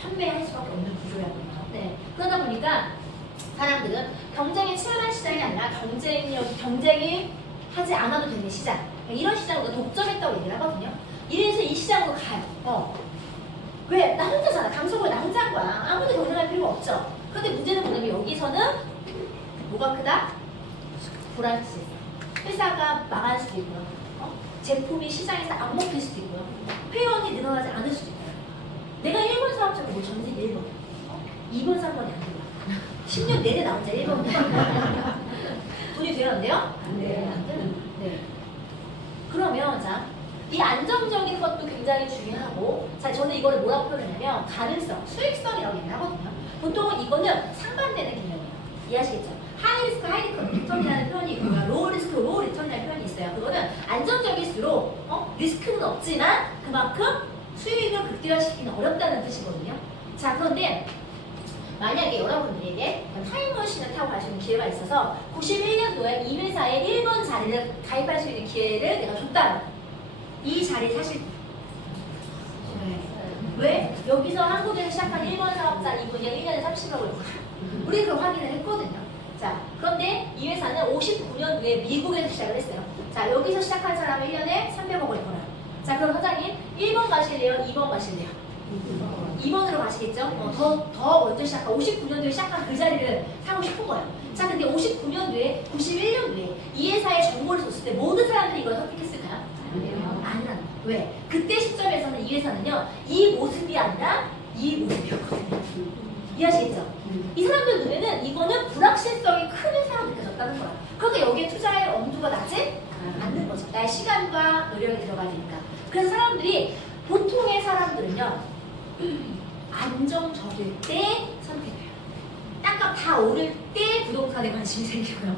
판매할 수밖에 없는 구조라고요. 네. 그러다 보니까 사람들은 경쟁이 치열한 시장이 아니라 경쟁이 하지 않아도 되는 시장. 이런 시장으로 독점했다고 얘기를 하거든요. 이래서 이 시장으로 가요. 왜? 나 혼자잖아. 강속을 나 혼자 한 거야. 아무도 경쟁할 필요가 없죠. 그런데 문제는 뭐냐면 여기서는 뭐가 크다? 불안치. 회사가 망할 수도 있고요. 제품이 시장에서 안 먹힐 수도 있고요. 회원이 늘어나지 않을 수도 있고요. 내가 1번 사업자가 뭐 전직 1번, 2번, 3번이 안 돼요. 10년 내내 나 혼자 1번. 돈이 돼요? 안 돼요? 안 돼요. 안 돼요. 네. 그러면 자, 이 안정적인 것도 굉장히 중요하고, 자, 저는 이거를 뭐라고 표현하냐면 가능성, 수익성이라고 얘기를 하거든요. 보통은 이거는 상반되는 개념이에요. 이해하시겠죠? 하이 리스크, 하이 리턴이라는 표현이 있고요. 로우 리스크, 로우 리턴이라는 표현이 있어요. 그거는 안정적일수록 리스크는 없지만 그만큼 수익을 극대화시키기는 어렵다는 뜻이거든요. 자, 그런데 만약에 여러분들에게 타임머신을 타고 갈 수 있는 기회가 있어서 91년도에 이 회사의 1번 자리를 가입할 수 있는 기회를 내가 줬다면 이 자리 사실 왜? 여기서 한국에서 시작한 1번 사업자 이분이 1년에 30억을 벌어요. 우리 그걸 확인을 했거든요. 자, 그런데 이 회사는 59년도에 미국에서 시작을 했어요. 자, 여기서 시작한 사람은 1년에 300억을 벌어요. 자, 그럼 사장님 1번 가실래요? 2번 가실래요? 2번으로 가시겠죠? 더 먼저 시작한 59년도에 시작한 그 자리를 사고 싶은 거예요. 자, 근데 59년도에 91년도에 이 회사의 정보를 줬을 때 모든 사람들이 이걸 선택했을까요? 아니라는 거예요. 왜? 그때 시점에서는 이 회사는요, 이 모습이 아니라 이 모습이었거든요. 이해하시겠죠? 이 사람들 눈에는 이거는 불확실성이 큰 회사로 느껴졌다는 거야. 그러니까 여기에 투자할 엄두가 나지 않는 거죠. 나의 시간과 노력이 들어가야 되니까. 그래서 사람들이, 보통의 사람들은요, 안정적일 때 선택해요. 땅값 다 오를 때 부동산에 관심이 생기고요.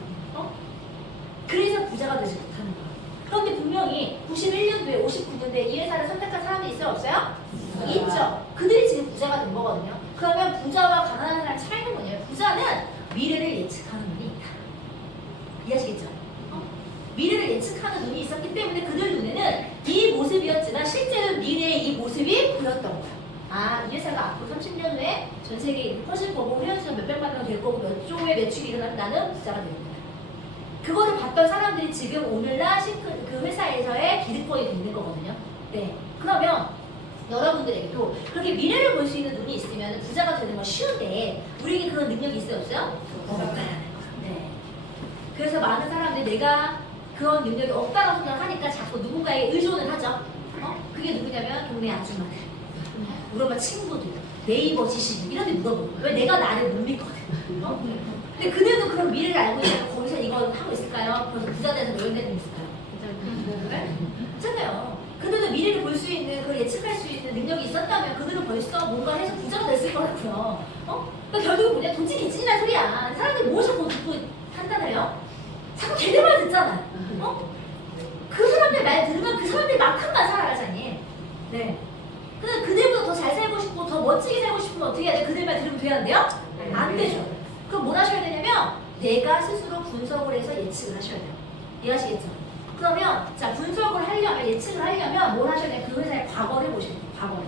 그래서 부자가 되지 못하는 거예요. 그런데 분명히 91년도에 59년도에 이 회사를 선택한 사람이 있어요? 없어요? 있죠. 그들이 지금 부자가 된 거거든요. 그러면 부자와 가난한 사람의 차이는 뭐냐면 부자는 미래를 예측하는 눈이 있다. 이해하시겠죠? 미래를 예측하는 눈이 있었기 때문에 그들 눈에는 이 모습이었지만 실제는 미래의 이 모습이 보였던 거예요. 아, 이 회사가 앞으로 30년 후에 전 세계에 퍼질 거고 회원수가 몇백만 명 될 거고 몇 조의 매출이 일어나면 나는 부자가 될 거야. 그거를 봤던 사람들이 지금 오늘날 그 회사에서의 기득권이 되는 거거든요. 네. 그러면 여러분들에게도 그렇게 미래를 볼 수 있는 눈이 있으면 부자가 되는 건 쉬운데 우리에게 그런 능력이 있어요? 없어요? 없다라는 거예요. 네. 그래서 많은 사람들이 내가 그런 능력이 없다고 생각하니까 자꾸 누군가에 의존을 하죠. 그게 누구냐면 동네 아줌마들, 우리 엄마 친구들, 네이버 지식 이런 데 물어보고 왜 내가 나를 못 믿거든. 근데 그들도 그런 미래를 알고 있어서 거기서 이거 하고 있을까요? 그래서 부자 돼서 노연되는 있을까요? 네? 괜찮아요. 그들도 미래를 볼 수 있는, 그걸 예측할 수 있는 능력이 있었다면 그들은 벌써 뭔가 해서 부자가 됐을 거라고요. 그러니까 결국은 뭐냐? 돈지 개찐이란 소리야. 사람들이 뭐 자꾸 듣고 판단을 해요? 자꾸 걔네만 듣잖아. 그 사람들 말 들으면 그 사람들만큼만 살아가자니. 네. 근데 그들보다 더 잘 살고 싶고 더 멋지게 살고 싶으면 어떻게 해야 돼? 그들 말 들으면 돼야 안 돼요? 안 되죠. 그럼 뭘 하셔야 되냐면 내가 스스로 분석을 해서 예측을 하셔야 돼요. 이해하시겠죠? 그러면 자 분석을 하려면 예측을 하려면 뭘 하셔야 돼요? 그 회사의 과거를 보셔야 돼요. 과거를.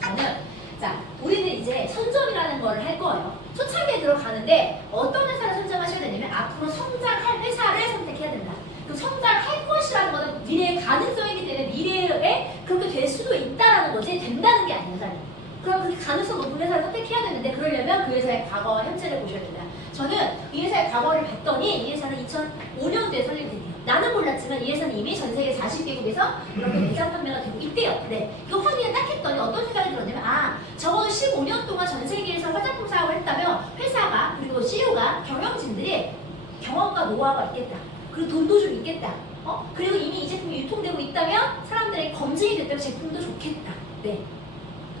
저는 자 우리는 이제 선점이라는 거를 할 거예요. 초창기에 들어가는데 어떤 회사를 선점하셔야 되냐면 앞으로 성장할 회사를 선택해야 된다. 그 성장할 것이라는 거는 미래의 가능성이기 때문에 미래에 그렇게 될 수도 있다라는 거지 된다는 게 아니에요, 사실. 그럼 그 가능성 높은 회사를 선택해야 되는데 그러려면 그 회사의 과거와 현재를 보셔야 된다. 저는 이 회사의 과거를 봤더니 이 회사는 2005년도에 설립됐대요. 나는 몰랐지만 이 회사는 이미 전 세계 40개국에서 이렇게 매장 판매가 되고 있대요. 네. 이거 확인을 딱 했더니 어떤 생각이 들었냐면 적어도 15년 동안 전 세계에서 화장품 사업을 했다면 회사가 그리고 CEO가 경영진들이 경험과 노하우가 있겠다. 그리고 돈도 좀 있겠다. 그리고 이미 이 제품이 유통되고 있다면 사람들에게 검증이 됐다면 제품도 좋겠다. 네.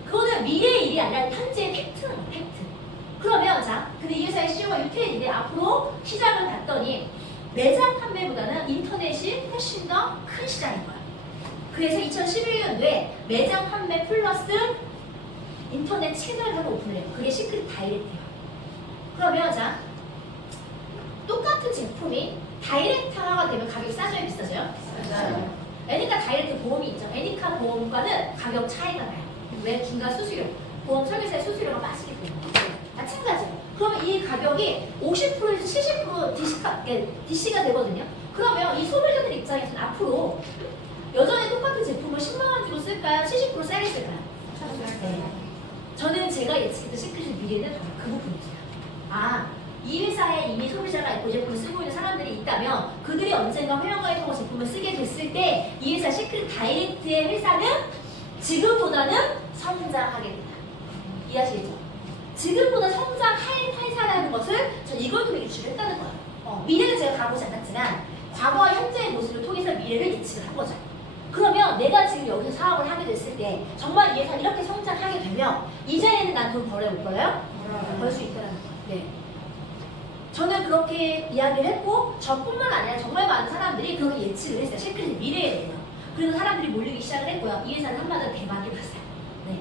그거는 미래의 일이 아니라 현재의 팩트는 거예요, 팩트. 그러면 자, 근데 이 회사의 CEO가 유태인인데 앞으로 시장을 봤더니 매장 판매보다는 인터넷이 훨씬 더 큰 시장인 거야. 그래서 2011년도에 매장 판매 플러스 인터넷 채널을 하나 오픈해요. 그게 시크릿 다이렉트예요. 그러면 자, 똑같은 제품이 다이렉트화가 되면 가격이 싸져요, 비싸져요? 맞아요. 애니카 다이렉트 보험이 있죠. 애니카 보험과는 가격 차이가 나요. 왜? 중간 수수료, 보험 설계사의 수수료가 빠지기 때문에. 마찬가지예요. 그러면 이 가격이 50%에서 70% DC가 되거든요. 그러면 이 소비자들 입장에서는 앞으로 여전히 똑같은 제품을 10만 원 주고 쓸까요? 70% 싸게 쓸까요? 네. 저는 제가 예측했던 시크릿 미래는 바로 그 부분이에요. 이 회사에 이미 소비자가 있고 제품을 쓰고 있는 사람들이 있다면 그들이 언젠가 회원가입 통해 제품을 쓰게 됐을 때 이 회사 시크릿 다이렉트의 회사는 지금보다는 성장하겠다. 이해하시겠죠? 지금보다 성장할 회사라는 것을 전 이걸 통해 유추를 했다는 거예요. 미래는 제가 가보지 않았지만 과거와 현재의 모습을 통해서 미래를 예측을 한 거죠. 그러면 내가 지금 여기서 사업을 하게 됐을 때 정말 이 회사 이렇게 성장하게 되면 이제는 난 돈 벌어요, 못 벌어요? 벌 수 있다는 거예요. 네. 저는 그렇게 이야기를 했고 저뿐만 아니라 정말 많은 사람들이 그렇게 예측을 했어요. 시크릿 미래에 대해서. 그리고 사람들이 몰리기 시작을 했고요. 이 회사는 한마디로 대박이 났어요. 네.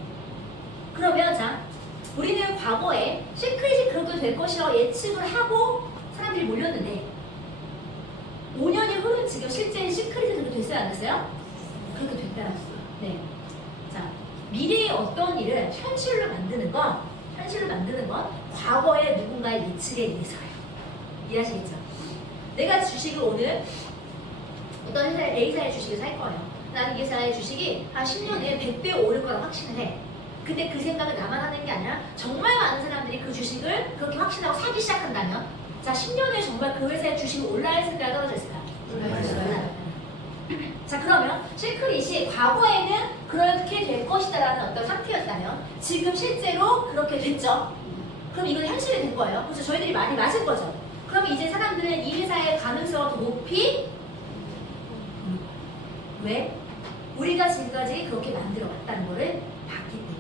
그러면 자, 우리는 과거에 시크릿이 그렇게 될 것이라고 예측을 하고 사람들이 몰렸는데 5년이 흐른 지금 실제 시크릿이 그렇게 됐어요, 안 됐어요? 그렇게 됐다는 거예요. 네. 자, 미래의 어떤 일을 현실로 만드는 건 과거의 누군가의 예측에 의해서예요. 이해하시겠죠? 내가 주식을 오늘 어떤 회사의 A사의 주식을 살 거예요. 나는 이 회사의 주식이 한 10년 후에 100배 오를 거라고 확신을 해. 근데 그 생각을 나만 하는 게 아니라 정말 많은 사람들이 그 주식을 그렇게 확신하고 사기 시작한다면 자, 10년 후에 정말 그 회사의 주식이 올라있을까요? 떨어졌을까요? 올라있을까요? 자, 그러면 시크릿이 과거에는 그렇게 될 것이다라는 어떤 상태였다면 지금 실제로 그렇게 됐죠? 그럼 이건 현실이 된 거예요. 그래서 저희들이 많이 맞을 거죠. 그러면 이제 사람들은 이 회사의 가능성을 더 높이 왜? 우리가 지금까지 그렇게 만들어 왔다는 거를 봤기 때문에.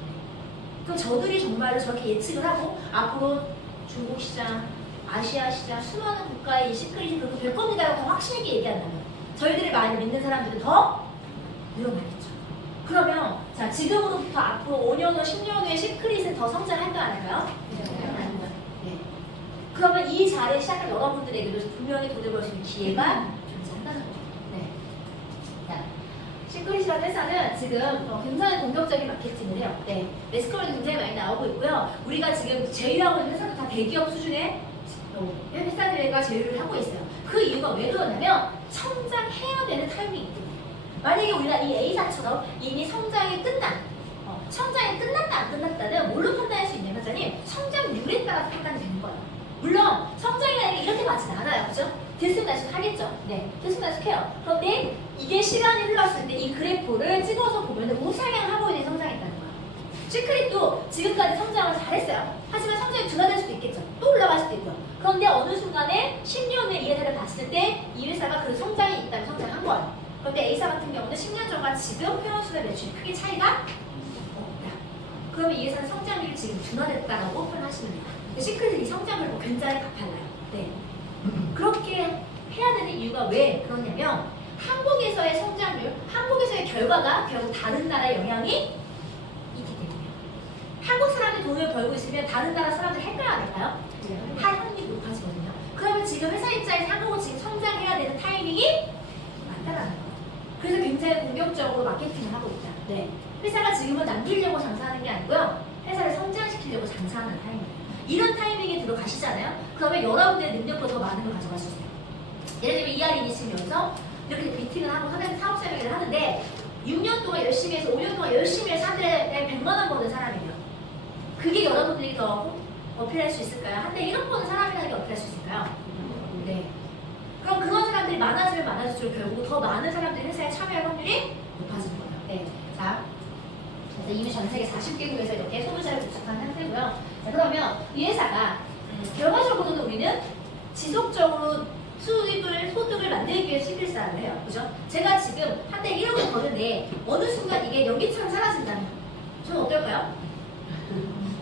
그럼 저들이 정말로 저렇게 예측을 하고 앞으로 중국 시장, 아시아 시장, 수많은 국가의 이 시크릿이 그렇게 될 겁니다라고 확신 있게 얘기한다면 저희들이 많이 믿는 사람들은 더 늘어나겠죠. 그러면 자, 지금으로부터 앞으로 5년 후, 10년 후에 시크릿은 더 성장할까 안 할까요? 네. 그러면 이 자리에 시작한 여러분들에게도 분명히 돈을 벌 수 있는 기회가 존재한다는 거죠. 네. 자, 시크릿이라는 회사는 지금 굉장히 공격적인 마케팅을 해요. 네. 매스컴에도 굉장히 많이 나오고 있고요. 우리가 지금 제휴하고 있는 회사도 다 대기업 수준의 회사들과 제휴를 하고 있어요. 그 이유가 왜 그러냐면 성장해야 되는 타이밍이 있거든요. 만약에 우리가 이 A사처럼 이미 성장이 성장이 끝났다 안 끝났다는 뭘로 판단할 수 있냐면 성장률에 따라 판단이 되는 거예요. 물론 성장이라는 게 이렇게 맞진 않아요. 그죠? 들쑥날쑥 하겠죠? 네, 들쑥날쑥 해요. 그런데 이게 시간이 흘렀을 때 이 그래프를 찍어서 보면 우상향 하고 있는 성장이 있다는 거예요. 시크릿도 지금까지 성장을 잘했어요. 하지만 성장이 둔화될 수도 있겠죠. 또 올라갈 수도 있고요. 그런데 어느 순간에 10년 후에 이 회사를 봤을 때 이 회사가 그 성장이 있다면 성장한 거예요. 그런데 A사 같은 경우는 10년 전과 지금 회원수나 매출이 크게 차이가 없다. 그러면 이 회사는 성장률이 지금 둔화됐다라고 표현하시면 돼요. 시크릿이 성장률과 굉장히 가팔라요. 네. 그렇게 해야 되는 이유가 왜 그러냐면 한국에서의 성장률, 한국에서의 결과가 결국 다른 나라에 영향이 있기 때문이에요. 한국 사람이 돈을 벌고 있으면 다른 나라 사람들 할까요, 안 할까요? 할 확률이 높아지거든요. 그러면 지금 회사 입장에서 한국은 지금 성장해야 되는 타이밍이 맞다라는 거예요. 그래서 굉장히 공격적으로 마케팅을 하고 있다. 네. 회사가 지금은 남기려고 장사하는 게 아니고요. 회사를 성장시키려고 장사하는 타이밍이에요. 이런 타이밍에 들어가시잖아요. 그러면 여러분들의 능력보다 더 많은 걸 가져갈 수 있어요. 예를 들면 이하린이 지금 여기서 이렇게 미팅을 하고 사업 설명회를 하는데 6년 동안 열심히 해서 5년 동안 열심히 해서 한 달에 100만 원 버는 사람이에요. 그게 여러분들이 더 어필할 수 있을까요? 한 달에 1억 버는 사람이라는 게 어필할 수 있을까요? 네. 그럼 그런 사람들이 많아지면 많아질수록 결국 더 많은 사람들이 회사에 참여할 확률이 높아지는 거예요. 네. 자, 그래서 이미 전 세계 40개국에서 이렇게 소비자를 구축한 상태고요. 자, 그러면 이 회사가 결과적으로는 우리는 지속적으로 소득을 만들기 위해 시킬사를 해요. 그죠? 제가 지금 한 달에 1억을 버는데 어느 순간 이게 연기처럼 사라진다면 저는 어떨까요?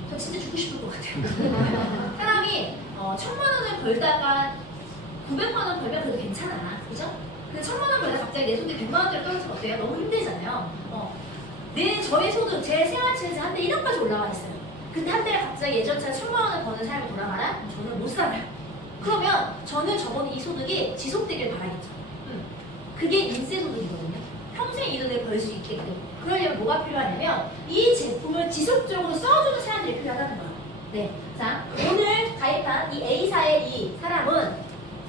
저 진짜 죽고 싶을 것 같아요. 사람이 1,000만 원을 벌다가 900만 원 벌면 그래도 괜찮아. 그죠? 근데 1,000만 원 벌다 갑자기 내 손에 100만 원대로 떨어지면 어때요? 너무 힘들잖아요. 저의 소득, 제 생활치에서 한 달 1억까지 올라와 있어요. 근데 한 달에 갑자기 예전처럼 1,000만 원을 버는 삶을 돌아가라? 저는 못 살아요. 그러면 저는 적어도 이 소득이 지속되길 바라겠죠. 그게 인세 소득이거든요. 평생 이 돈을 벌 수 있게끔. 그러려면 뭐가 필요하냐면 이 제품을 지속적으로 써주는 사람들이 필요하다는 거예요. 네. 자, 오늘 가입한 이 A사의 이 사람은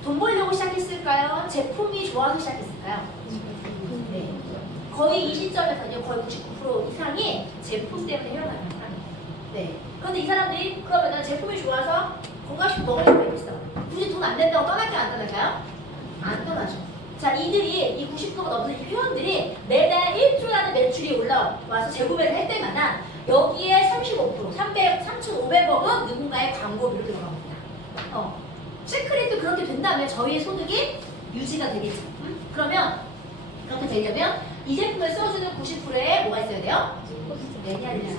돈 벌려고 시작했을까요? 제품이 좋아서 시작했을까요? 네. 거의 이 시점에서는 거의 99% 이상이 제품 때문에 헤어나는 사람이에요. 네. 그런데 이 사람들이 그러면 제품이 좋아서 건강식품 먹으려고 했어. 굳이 돈 안 된다고 떠날까요? 안 떠날까요? 안 떠나죠. 자, 이들이 이 90%가 넘는 이 회원들이 매달 1조라는 매출이 올라와서 재구매를 할 때마다 여기에 35%, 3,500억은 누군가의 광고비로 들어갑니다. 시크릿도 그렇게 된다면 저희의 소득이 유지가 되겠죠. 그러면 그렇게 되려면 이 제품을 써주는 90%에 뭐가 있어야 돼요? 매니아들이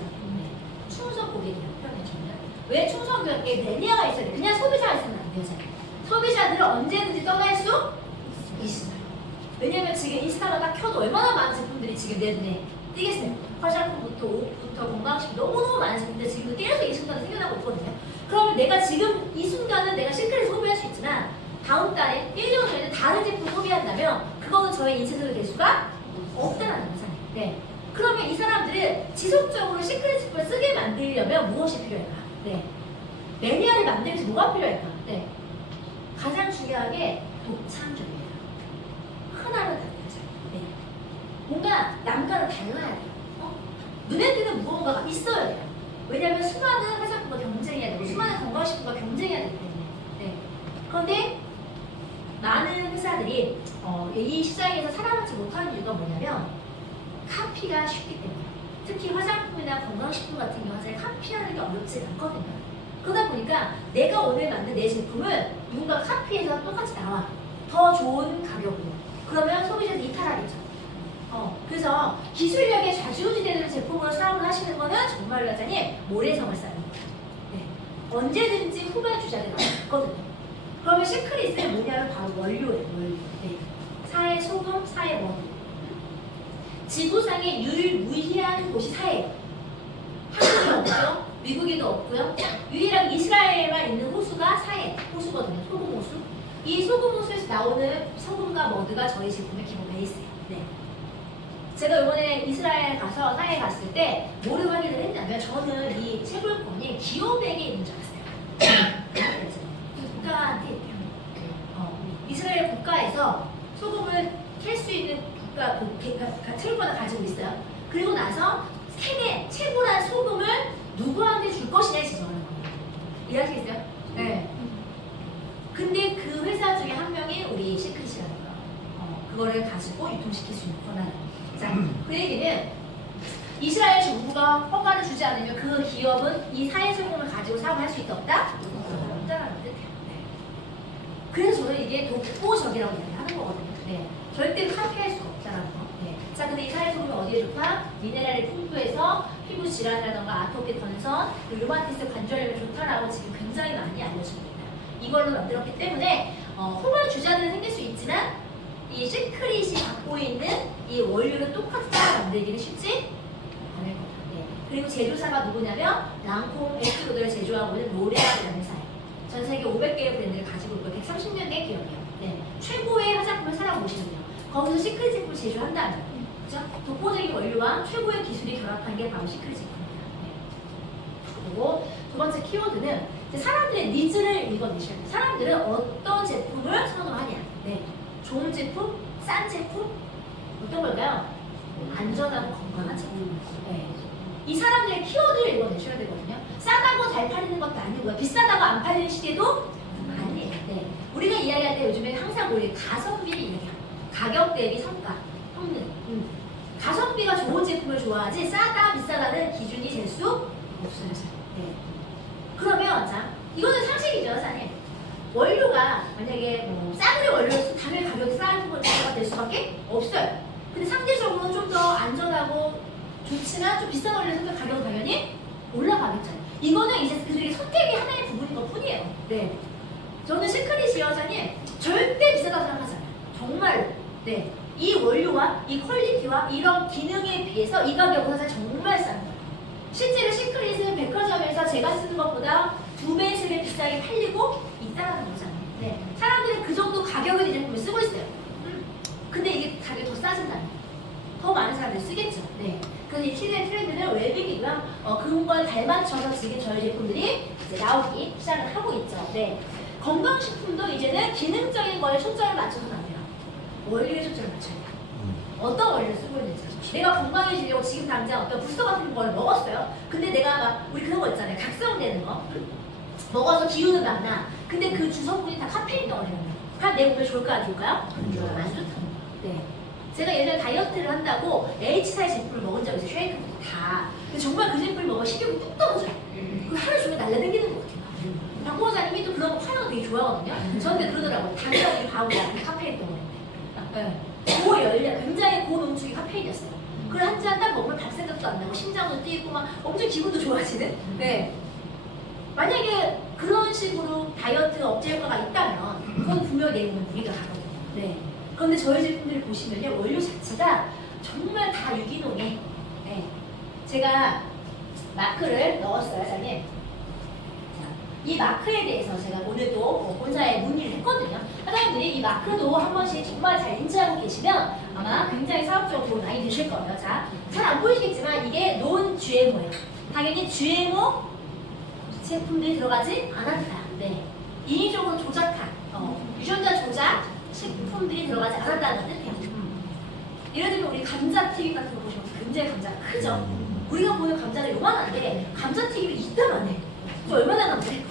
충성 고객이라고 표현해주면 왜 충성 고객에 매니아가 있어야 돼요? 그냥 소비자가 있으면 안 되잖아요. 소비자들은 언제든지 떠날 수 있어요. 왜냐면 지금 인스타가 딱 켜도 얼마나 많은 제품들이 지금 내 눈에 띄겠어요. 화장품부터 옷부터 건강식품 너무너무 많은 제품들이 지금 계속 이 순간에 생겨나고 있거든요. 그러면 내가 지금 이 순간은 내가 시크릿을 소비할 수 있지만 다음 달에 1년 전에 다른 제품 소비한다면 그거는 저의 인체적으로 될 수가 없다는 거잖아요. 네. 그러면 이 사람들을 지속적으로 시크릿 제품을 쓰게 만들려면 무엇이 필요할까? 네. 매니아를 만들기 위해서 뭐가 필요할까? 네. 가장 중요한 게 독창적이에요. 하나는 달라져요. 네. 뭔가 남과는 달라야 돼요. 눈에 띄는 무언가가 있어야 돼요. 왜냐하면 수많은 화장품과 경쟁해야 되고 수많은 건강식품과 경쟁해야 되기 때문에. 네. 그런데 많은 회사들이 이 시장에서 살아남지 못하는 이유가 뭐냐면 카피가 쉽기 때문에. 특히 화장품이나 건강식품 같은 경우는 카피하는 게 어렵지 않거든요. 그러다 보니까 내가 오늘 만든 내 제품을 누군가 카피해서 똑같이 나와. 더 좋은 가격으로. 그러면 소비자들이 이탈하겠죠. 그래서 기술력에 좌지우지되는 제품으로 사업을 하시는 거는 정말 과장님 모래성을 쌓는 거예요. 네. 언제든지 후발 주자들이 있거든요. 그러면 시크릿은 뭐냐면 바로 원료예요. 원료. 네. 사회 소금, 사회 머드. 지구상의 유일무이한 곳이 사회예요. 한국에 없죠. 미국에도 없고요. 유일하게 이스라엘에만 있는 호수가 사해, 호수거든요. 소금 호수. 이 소금 호수에서 나오는 소금과 머드가 저희 제품의 기본 베이스예요. 네. 제가 이번에 이스라엘 가서 사해에 갔을 때 뭐를 확인을 했냐면 저는 이 채굴권이 기업에게 있는 줄 알았어요. 국가한테 이스라엘 국가에서 소금을 캘 수 있는 채굴권을 가지고 있어요. 그리고 나서 세계 최고란 소금을 누구한테 줄 것이냐 지정하는 겁니다. 이해하시겠어요? 네. 근데 그 회사 중에 한 명이 우리 시크릿이라는 거예요. 그거를 가지고 유통시킬 수 있는 권한. 자, 그 얘기는 이스라엘 정부가 허가를 주지 않으면 그 기업은 이 사회 소금을 가지고 사업할 수 있다 없다? 없다라는 뜻이에요. 네. 그래서 저는 이게 독보적이라고 얘기하는 거거든요. 네. 절대 카피할 수가 없다라는 거. 네. 자, 근데 이 사회 소금이 어디에 좋다? 미네랄이 풍부해서 피부 질환이라던가 아토피 건선, 류마티스 관절염에 좋다라고 지금 굉장히 많이 알려지고 있어요. 이걸로 만들었기 때문에 후발 주자들은 생길 수 있지만 이 시크릿이 갖고 있는 이 원료를 똑같이 따라 만들기는 쉽지 않을 거예요. 네. 그리고 제조사가 누구냐면 랑콩 베스트푸드를 제조하고 있는 로레알이라는 회사예요. 전 세계 500개의 브랜드를 가지고 있고 130년대 기업이에요. 네. 최고의 화장품을 찾아보시면요. 거기서 시크릿 제품을 제조한다면 그죠? 독보적인 원료와 최고의 기술이 결합한 게 바로 시크릿 제품입니다. 네. 그리고 두 번째 키워드는 사람들의 니즈를 읽어내셔야 돼요. 사람들은 어떤 제품을 선호하냐. 네. 좋은 제품, 싼 제품, 어떤 걸까요? 안전하고 건강한 제품. 네. 이 사람들의 키워드를 읽어내셔야 되거든요. 싸다고 잘 팔리는 것도 아니고요. 비싸다고 안 팔리는 시대도 아니에요. 네. 우리가 이야기할 때 요즘에 항상 우리 가성비를 이야기해요. 가격 대비 성과, 성능. 가성비가 좋은 제품을 좋아하지 싸다, 비싸다는 기준이 될 수 없어요. 네. 그러면 자, 이거는 상식이죠, 사장님. 원료가 만약에 뭐 싸구려 원료를 쓰면 당연히 가격이 싼 거가 될 수밖에 없어요. 근데 상대적으로 좀 더 안전하고 좋지만 좀 비싼 원료를 쓰면 가격은 당연히 올라가겠죠. 이거는 이제 그들의 선택의 하나의 부분인 것 뿐이에요. 네. 저는 시크릿이 여자님 절대 비싸다고 생각하지 않아요. 정말로. 네. 이 원료와 이 퀄리티와 이런 기능에 비해서 이 가격은 사실 정말 싼 거예요. 실제로 시크릿은 백화점에서 제가 쓰는 것보다 2배, 3배 비싸게 팔리고 있다는 거잖아요. 네. 사람들은 그 정도 가격의 제품을 쓰고 있어요. 근데 이게 가격이 더 싸진다면 더 많은 사람들이 쓰겠죠. 네. 그래서 이 시대의 트렌드는 웰빙이고요. 그걸 닮아쳐서 지금 저희 제품들이 이제 나오기 시작을 하고 있죠. 네. 건강식품도 이제는 기능적인 거에 초점을 맞춰서는 안 돼요. 원리에 초점을 맞춰야 돼요. 어떤 원리를 쓰고 있는지. 내가 건강해지려고 지금 당장 어떤 부스터 같은 걸 먹었어요. 근데 내가 막 우리 그런 거 있잖아요. 각성되는 거. 먹어서 기운은 남나. 근데 그 주성분이 다 카페인 덩어리거든요. 그럼 내 몸에 좋을까 안 좋을까요? 안 좋다. 네. 제가 예전에 다이어트를 한다고 H사의 제품을 먹은 적이 있어요. 쉐이크부터 다. 근데 정말 그 제품을 먹으면 식욕이 뚝 떨어져요. 그 하루 종일 날라다니는 것 같아요. 박보사님이 또 그런 거 파는 거 되게 좋아하거든요. 저한테 그러더라고요. 당연히 바보야. 카페인 덩어리인데. 네. 고열량, 굉장히 고농축이 카페인이었어요. 그걸 한 잔 딱 먹으면 밥 생각도 안 나고 심장도 뛰고 막 엄청 기분도 좋아지는. 네. 만약에 그런 식으로 다이어트 억제 효과가 있다면 그건 분명히 내 몸에 무리가 가거든요. 네. 그런데 저희 제품들을 보시면요. 원료 자체가 정말 다 유기농에 네. 제가 마크를 넣었어요, 사장님. 이 마크에 대해서 제가 오늘도 본사에 문의를 했거든요. 사장님들이 이 마크도 한 번씩 정말 잘 인지하고 계시면 아마 굉장히 사업적으로 도움 많이 되실 거예요. 자, 잘 안 보이시겠지만 이게 논 GMO예요. 당연히 GMO 제품들이 들어가지 않았다. 네. 인위적으로 조작한 유전자 조작 식품들이 들어가지 않았다는 뜻이에요. 예를 들면 우리 감자튀김 같은 거 보시면 굉장히 감자가 크죠. 우리가 보는 감자는 요만한데 감자튀김이 이따만해. 저 얼마나 남을 거예요.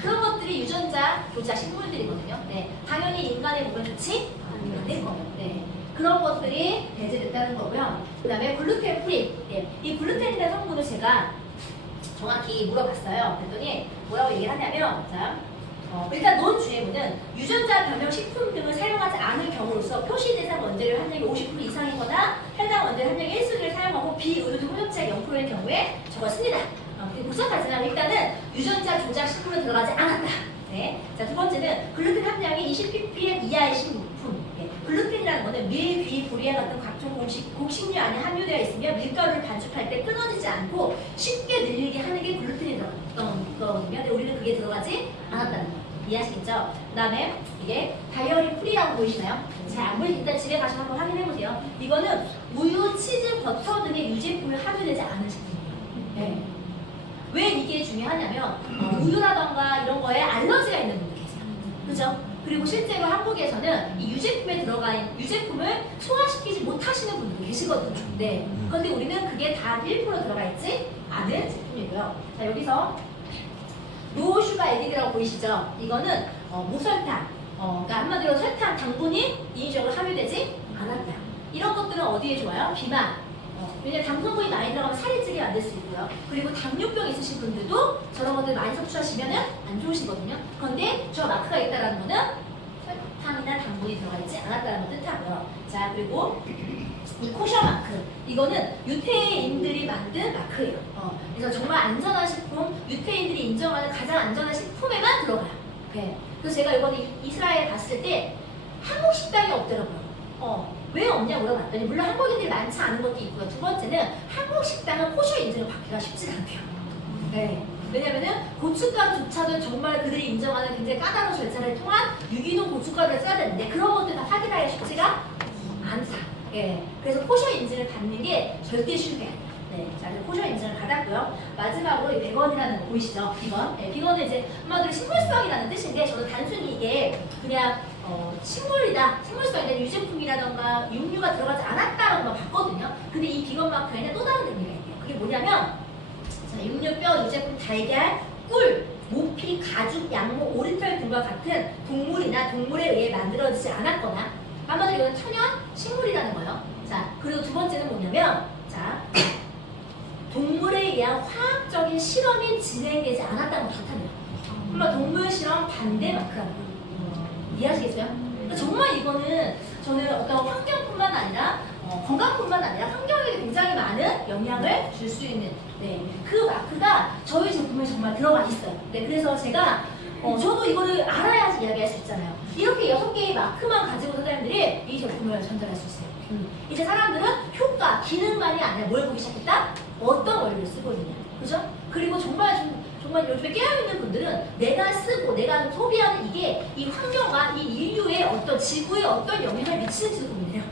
그런 것들이 유전자 조작 식물들이거든요. 네. 당연히 인간의 몸에 좋지 않은 거예요. 네. 그런 것들이 배제됐다는 거고요. 그 다음에 글루텐 프리. 네. 이 글루텐이라는 성분을 제가 정확히 물어봤어요. 그랬더니 뭐라고 얘기를 하냐면 자, 일단 논 GMO는 유전자 변형 식품 등을 사용하지 않을 경우로서 표시 대상 원재료 함량이 50% 이상이거나 해당 원재료 함량의 1순위를 사용하고 비의료적 혼합체가 0%인 경우에 적었습니다. 복잡하지만 일단은 유전자 조작 식품은 들어가지 않았다. 네. 자, 두 번째는 글루텐 함량이 20ppm 이하의 식품. 네. 글루텐이라는 거는 밀, 귀, 보리와 같은 각종 곡식류 안에 함유되어 있으며 밀가루를 반죽할 때 끊어지지 않고 쉽게 늘리게 하는 게 글루텐이 들어갔던 거거든요. 근데 우리는 그게 들어가지 않았다는 거. 이해하시겠죠? 그 다음에 이게 다이어리 프리라고 보이시나요? 잘 안 보이시면 일단 집에 가서 한번 확인해보세요. 이거는 우유, 치즈, 버터 등의 유제품을 함유되지 않은 제품이에요. 네. 왜 이게 중요하냐면 우유라던가 이런 거에 알러지가 있는 분들 계세요. 그죠? 그리고 실제로 한국에서는 이 유제품에 들어간 유제품을 소화시키지 못하시는 분들도 계시거든요. 네. 그런데 우리는 그게 다 1% 들어가 있지 않은 제품이고요. 자, 여기서 노슈가 에디드라고 보이시죠? 이거는 무설탕, 그러니까 한마디로 설탕, 당분이 인위적으로 함유되지 않았다. 이런 것들은 어디에 좋아요? 비만. 왜냐면 당분이 많이 들어가면 살이 찌게 만들 수 있고요. 그리고 당뇨병 있으신 분들도 저런 것들 많이 섭취하시면 안 좋으시거든요. 그런데 저 마크가 있다는 거는 설탕이나 당분이 들어가 있지 않았다는 걸 뜻하고요. 자, 그리고 이 코셔 마크. 이거는 유태인들이 만든 마크예요. 그래서 정말 안전한 식품, 유태인들이 인정하는 가장 안전한 식품에만 들어가요. 네. 그래서 제가 이번에 이스라엘 갔을 때 한국 식당이 없더라고요. 왜 없냐 물어봤더니 물론 한국인들이 많지 않은 것도 있고요. 두 번째는 한국 식당은 코셔 인증을 받기가 쉽지가 않대요. 네. 왜냐면은 고춧가루조차도 정말 그들이 인정하는 굉장히 까다로운 절차를 통한 유기농 고춧가루를 써야 되는데 그런 것들 다 확인하기가 쉽지가 않다. 예. 그래서 코셔 인증을 받는 게 절대 쉬운 게 아니에요. 네. 자, 그래서 코셔 인증을 받았고요. 마지막으로 이 비건이라는 거 보이시죠? 비건. 네, 비건은 이제 한마디로 식물성이라는 뜻인데 저는 단순히 이게 그냥 식물이다, 식물성이다, 유제품이라던가 육류가 들어가지 않았다라고만 봤거든요. 근데 이 비건 마크에는 또 다른 의미가 있대요. 그게 뭐냐면 자, 육류, 뼈, 유제품, 달걀, 꿀, 모피, 가죽, 양모, 오리털 등과 같은 동물이나 동물에 의해 만들어지지 않았거나 한마디로 이건 천연 식물이라는 거예요. 자, 그리고 두 번째는 뭐냐면 자, 동물에 의한 화학적인 실험이 진행되지 않았다는 걸 나타내요. 정말 동물 실험 반대 마크라는 거예요. 이해하시겠어요? 그러니까 정말 이거는 저는 어떤 환경뿐만 아니라 건강뿐만 아니라 환경에도 굉장히 많은 영향을 줄 수 있는 그 마크가 저희 제품에 정말 들어가 있어요. 그래서 제가 저도 이거를 알아야지 이야기할 수 있잖아요. 이렇게 6개의 마크만 가지고 사람들이 이 제품을 전달할 수 있어요. 이제 사람들은 효과, 기능만이 아니라 뭘 보기 시작했다? 어떤 원리를 쓰고 있느냐. 그죠? 그리고 정말 요즘에 깨어있는 분들은 내가 쓰고 내가 소비하는 이게 이 환경과 이 인류의 어떤 지구에 어떤 영향을 미치는지도 고민해요.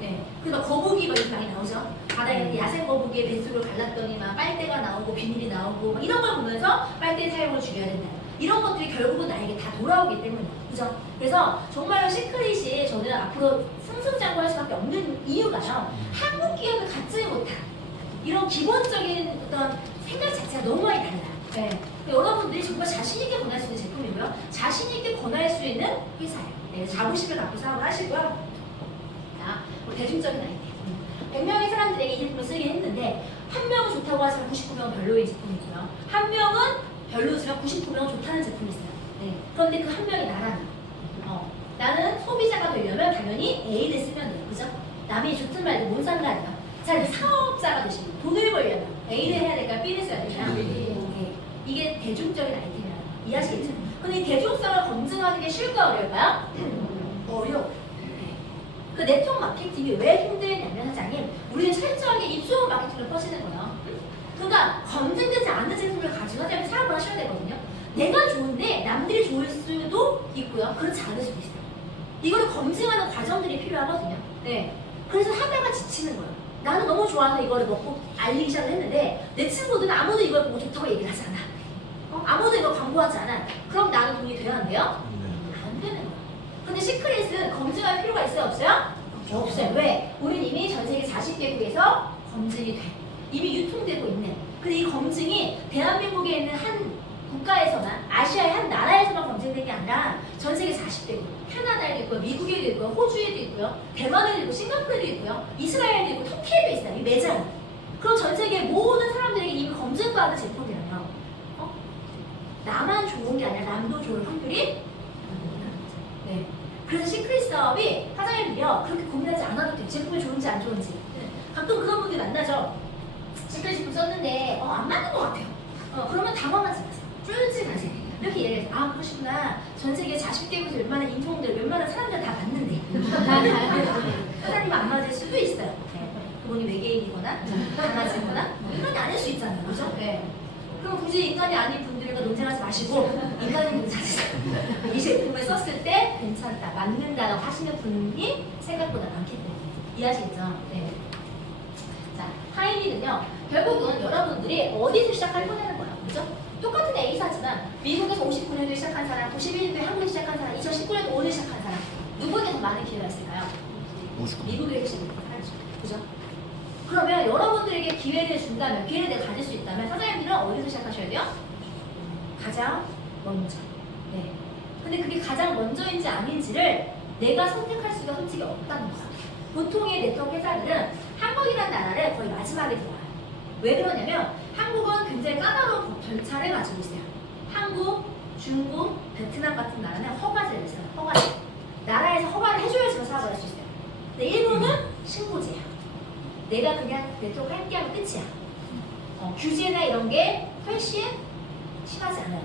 네. 그러니까 거북이 요즘 많이 나오죠. 바다에 야생 거북이의 뱃속을 갈랐더니 막 빨대가 나오고 비닐이 나오고 막 이런 걸 보면서 빨대 사용을 줄여야 된다. 이런 것들이 결국은 나에게 다 돌아오기 때문이에요. 그죠? 그래서 정말 시크릿이 저는 앞으로 승승장구할 수밖에 없는 이유가요. 한국 기업을 갖지 못한 이런 기본적인 어떤 생각 자체가 너무 많이 달라요. 네. 여러분들이 정말 자신있게 권할 수 있는 제품이고요. 자신있게 권할 수 있는 회사예요. 네. 자부심을 갖고 사업을 하시고요. 자, 대중적인 아이템. 100명의 사람들에게 이 제품을 쓰게 했는데 한 명은 좋다고 하지만 99명은 별로인 제품이 있고요. 한 명은 별로지만 99명은 좋다는 제품이 있어요. 네. 그런데 그 한 명이 나라는 나는 소비자가 되려면 당연히 A를 쓰면 돼요. 그죠? 남이 좋든 말든 뭔 상관이에요. 자, 사업자가 되시면 돈을 벌려면 A를 해야 될까요? B를 써야 될까요? 네. 이게 대중적인 아이템이라는 거. 이해하시겠죠? 근데 이 대중성을 검증하는 게 쉬울까 어려울까요? 어려워. 그 네트워크 마케팅이 왜 힘들냐면 사장님, 우리는 철저하게 입소문 마케팅을 퍼시는 거예요. 그러니까 검증되지 않는 제품을 가지고 하자면 사업을 하셔야 되거든요. 내가 좋은데 남들이 좋을 수도 있고요. 그렇지 않을 수도 있어요. 이거를 검증하는 과정들이 필요하거든요. 네. 그래서 하다가 지치는 거예요. 나는 너무 좋아서 이거를 먹고 알리기 시작을 했는데 내 친구들은 아무도 이걸 보고 좋다고 얘기를 하지 않아. 아무도 이거 광고하지 않아. 그럼 나는 돈이 돼야 안 돼요? 안 되는 거예요. 근데 시크릿은 검증할 필요가 있어요? 없어요? 없어요. 왜? 우린 이미 전 세계 40개국에서 검증이 돼. 이미 유통되고 있는. 근데 이 검증이 대한민국에 있는 한 국가에서만, 아시아의 한 나라에서만 검증된 게 아니라 전 세계 40개국, 캐나다에도 있고요, 미국에도 있고요, 호주에도 있고요, 대만에도 있고, 싱가포르에도 있고요, 이스라엘에도 있고, 터키에도 있어요. 이 매장. 그럼 전 세계 모든 사람들에게 이미 검증받은 제품이라면 나만 좋은 게 아니라 남도 좋을 확률이 네. 그래서 시크릿 사업이 사장님들이요 그렇게 고민하지 않아도 돼요. 제품이 좋은지 안 좋은지. 가끔 그런 분들이 만나죠. 시크릿 제품 썼는데 안 맞는 것 같아요. 그러면 당황하지 마세요. 쫄지 이렇게 얘기해서 그러시구나. 전 세계 40개국에서 웬만한 인종들, 웬만한 사람들 다 맞는데 사장님 안 맞을 수도 있어요. 네. 그분이 외계인이거나 강아지거나 인간이 아닐 수 있잖아요. 그죠? 네. 그럼 굳이 인간이 아닌 분들과 논쟁하지 마시고 인간인 분 찾으세요. 이 제품을 썼을 때 괜찮다, 맞는다라고 하시는 분이 생각보다 많기 때문에 이해하시겠죠? 네. 자, 하이리는요 결국은 여러분들이 어디서 시작할 거냐는 거예요. 그죠? 똑같은 A사지만 미국에서 59년도에 시작한 사람, 91년도에 한국에 시작한 사람, 2019년도 오늘 시작한 사람 누구에게 더 많은 기회가 있을까요? 미국에게 시작한 사람이죠. 그죠? 그러면 여러분들에게 기회를 준다면, 기회를 내가 가질 수 있다면 사장님들은 어디서 시작하셔야 돼요? 가장 먼저. 네. 근데 그게 가장 먼저인지 아닌지를 내가 선택할 수가 솔직히 없다는 거야. 보통의 네트워크 회사들은 한국이라는 나라를 거의 마지막에 들어와요. 왜 그러냐면 한국은 굉장히 까다로운 절차를 가지고 있어요. 한국, 중국, 베트남 같은 나라는 허가제를 써요. 허가제. 나라에서 허가를 해줘야지만 사업을 할 수 있어요. 근데 일본은 신고제야. 내가 그냥 네트워크 함께 하면 끝이야. 규제나 이런 게 훨씬 심하지 않아요.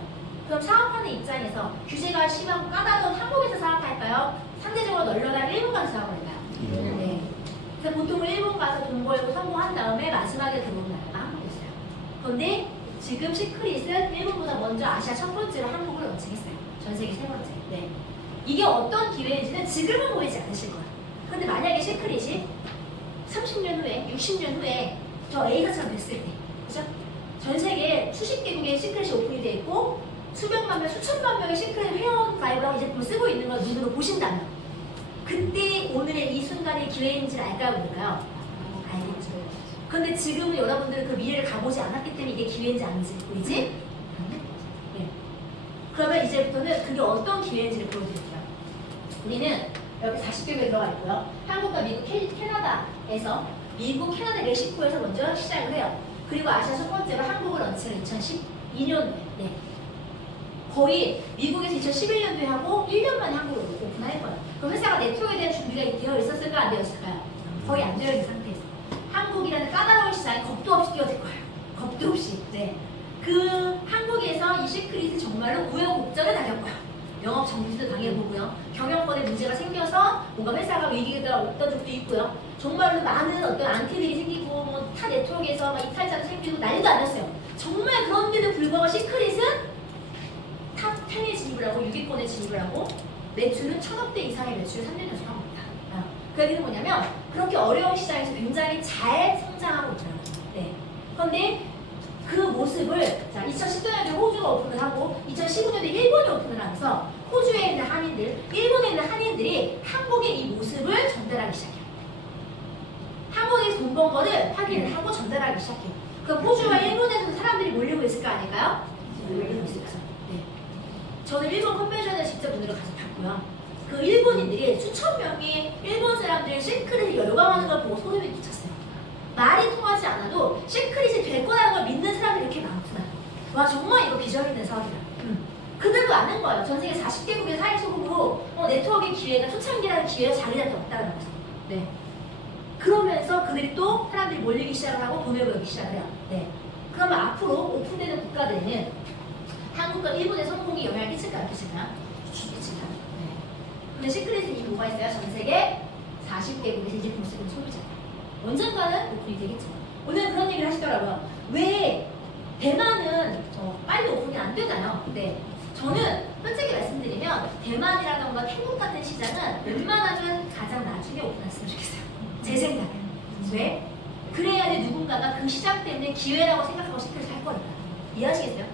그럼 사업하는 입장에서 규제가 심하고 까다로운 한국에서 사업할까요? 상대적으로 널널한 일본 가서 사업할까요? 네. 그래서 보통은 일본 가서 돈 벌고 성공한 다음에 마지막에 들어온 나라가 한국이었어요. 그런데 지금 시크릿은 일본보다 먼저 아시아 첫 번째로 한국을 런칭했어요. 전 세계 세 번째. 네. 이게 어떤 기회인지는 지금은 보이지 않으실 거예요. 그런데 만약에 시크릿이 30년 후에, 60년 후에 저 A사처럼 됐을 때, 그죠? 전 세계 수십 개국에 시크릿이 오픈이 돼 있고 수백만 명, 수천만 명의 시크릿 회원 가입을 하고 이 제품을 쓰고 있는 걸 눈으로 보신다면 그때 오늘의 이 순간의 기회인지를 알까요, 모를까요? 알겠죠. 그런데 지금은 여러분들은 그 미래를 가보지 않았기 때문에 이게 기회인지 아닌지 보이지? 네. 그러면 이제부터는 그게 어떤 기회인지를 보여드릴게요. 우리는 여기 40개국에 들어가 있고요. 한국과 미국, 캐나다에서 미국, 캐나다, 멕시코에서 먼저 시작을 해요. 그리고 아시아 첫 번째로 한국을 런칭을 2012년도에 네. 거의 미국에서 2011년도에 하고 1년 만에 한국으로 오픈할 거예요. 그럼 회사가 네트워크에 대한 준비가 되어 있었을까 안 되어 있을까요? 거의 안 되어 있는 상태에서 한국이라는 까다로운 시장에 겁도 없이 뛰어들 거예요. 겁도 없이. 네. 그 한국에서 이 시크릿은 정말로 우여곡절을 당했고요. 영업 정지도 당해보고요. 경영권에 문제가 생겨서 뭔가 회사가 위기가 왔던 적도 있고요. 정말로 많은 어떤 안티들이 생기고 뭐 타 네트워크에서 막 이탈자도 생기고 난리도 아니었어요. 정말 그런데도 불구하고 시크릿은 탑 10에 진입을 하고 6위권에 진입을 하고 매출은 1,000억대 이상의 매출을 3년 연속 하고 있다. 그 얘기는 뭐냐면 그렇게 어려운 시장에서 굉장히 잘 성장하고 있더라고요. 네. 그런데 그 모습을 자 2014년에 호주가 오픈을 하고 2015년에 일본이 오픈을 하면서 호주에 있는 한인들, 일본에 있는 한인들이 한국의 이 모습을 전달하기 시작해요. 한국에서 돈 번 거를 확인을 하고 전달하기 시작해요. 그럼 호주와 일본에서도 사람들이 몰리고 있을 거 아닐까요? 몰리고 있을 거죠. 네. 저는 일본 컨벤션을 직접 눈으로 가서 봤고요. 그 일본인들이 수천 명이 일본 사람들 시크릿을 열광하는 걸 보고 소름이 끼쳤어요. 말이 통하지 않아도 시크릿이 될 거라는 걸 믿는 사람들이 이렇게 많구나. 와 정말 이거 비전 있는 사업이다. 그들도 아는 거예요. 전 세계 40개국의 사회 소국으로 네트워크의 기회가 초창기라는 기회가 자리 잡혔다는 거죠. 네. 그러면서 그들이 또 사람들이 몰리기 시작을 하고 돈을 벌기 시작을 해요. 네. 그러면 앞으로 오픈되는 국가들에는 한국과 일본의 성공이 영향을 끼칠까 안 끼칠까? 끼칠까? 네. 근데 시크릿은 이 뭐가 있어요? 전 세계 40개국에서 이 제품을 쓰는 소비자. 언젠가는 오픈이 되겠죠. 오늘 그런 얘기를 하시더라고요. 왜 대만은 빨리 오픈이 안 되나요? 네. 저는 솔직히 말씀드리면 대만이라던가 태국 같은 시장은 웬만하면 가장 나중에 오픈했으면 좋겠어요. 제 생각엔. 왜? 그래야지 누군가가 그 시장 때문에 기회라고 생각하고 시크릿을 할 거니까. 이해하시겠어요?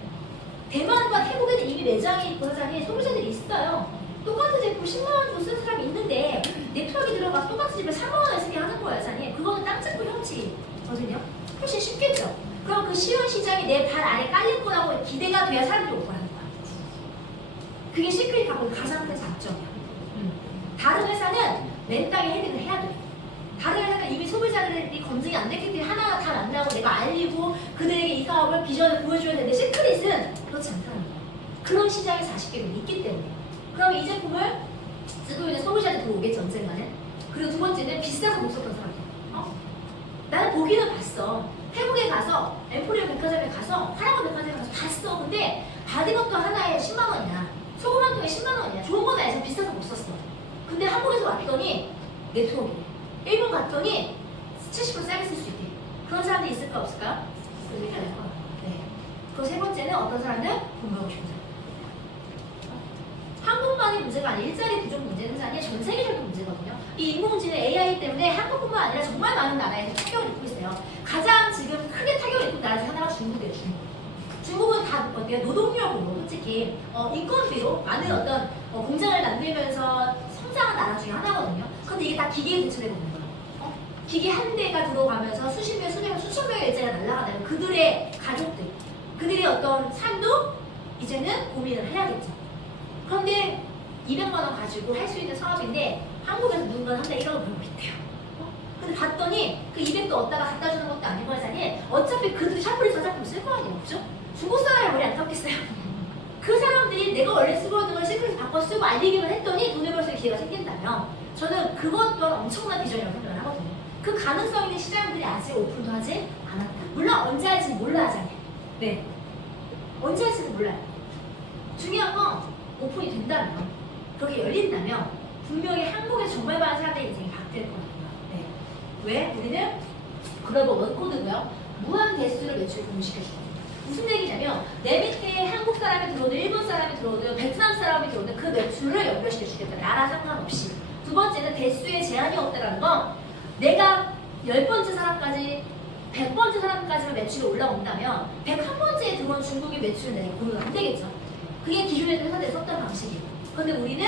대만과 태국에는 이미 매장이 있고 사장이 소비자들이 있어요. 똑같은 제품 10만원 주고 쓰는 사람이 있는데 네트워크에 들어가서 똑같은 집을 3만원에 쓰게 하는 거예요, 사장님. 그거는 땅 찍고 형치거든요. 훨씬 쉽겠죠? 그럼 그 쉬운 시장이 내 발 아래 깔릴 거라고 기대가 돼야 사람들이 올 거라는 거야. 그게 시크릿 갖고 있는 가장 큰 장점이야. 다른 회사는 맨 땅에 헤딩을 해야 돼. 다른 회사는 이미 소비자들이 검증이 안 됐기 때문에 하나하나 다 만나고 내가 알리고 그들에게 이 사업을 비전을 보여줘야 되는데 시크릿은 그렇지 않다는 거야. 그런 시장이 40개국이 있기 때문에. 그럼 이 제품을 쓰고 있는 소비자들 들어오겠죠, 언젠가는. 그리고 두 번째는 비싸서 못 썼던 사람들. 나는 보기는 봤어. 태국에 가서 엠포리오 백화점에 가서 하나만 백화점에 가서 봤어. 근데 받은 것도 하나에 10만 원이야. 소금 한 통에 10만 원이야. 좋은 건 알죠. 비싸서 못 썼어. 근데 한국에서 왔더니 네트워크네. 일본 갔더니 70% 싸게 쓸 수 있대. 그런 사람들이 있을까 없을까요? 그러니까 낼 거야. 네. 그리고 세 번째는 어떤 사람들? 돈 벌고 싶은 사람. 한국만의 문제가 아니라 일자리 부족 문제는 아니라 전 세계적인 문제거든요. 이 인공지능 AI 때문에 한국뿐만 아니라 정말 많은 나라에서 타격을 입고 있어요. 가장 지금 크게 타격을 입은 나라 중 하나가 중국이에요. 중국은 다 어때요? 노동력으로 솔직히 인건비로 많은 어떤 공장을 만들면서 성장한 나라 중에 하나거든요. 근데 이게 다 기계에 대처되고 있는 거예요. 기계 한 대가 들어가면서 수십 명, 수백 명, 수천 명의 일자리가 날아가다면 그들의 가족들, 그들의 어떤 삶도 이제는 고민을 해야겠죠. 그런데 200만 원 가지고 할 수 있는 사업인데 한국에서 누군가 한 달에 1억을 벌고 있대요. 근데 봤더니 그 200도 얻다가 갖다 주는 것도 아니고 하자니 어차피 그들이 샤프리 저작품 쓸 거 아니에요. 그죠? 중국 사람이 머리 안 깎겠어요. 그 사람들이 내가 원래 쓰고 있는 걸 시크릿 바꿔 쓰고 알리기만 했더니 돈을 벌 수 있는 기회가 생긴다면 저는 그것 또한 엄청난 비전이라고 생각을 하거든요. 그 가능성 있는 시장들이 아직 오픈도 하지 않았다. 물론 언제 할지 몰라 하잖아요. 네. 언제 할지는 몰라요. 중요한 건 오픈이 된다면 그렇게 열린다면 분명히 한국에서 정말 많은 사람들의 인생이 바뀌어요. 바뀔 거예요. 네. 왜? 우리는 글로벌 원코드고요. 무한 대수로 매출을 공유시켜줍니다. 무슨 얘기냐면 내 밑에 한국 사람이 들어오든 일본 사람이 들어오든 베트남 사람이 들어오든 그 매출을 연결시켜주겠다. 나라 상관없이. 두 번째는 대수에 제한이 없다라는 건 내가 10번째 사람까지 100번째 사람까지만 매출이 올라온다면 101번째에 들어온 중국의 매출은 내가 공유가 안 되겠죠. 그게 기존에 회사들이 썼던 방식이에요. 그런데 우리는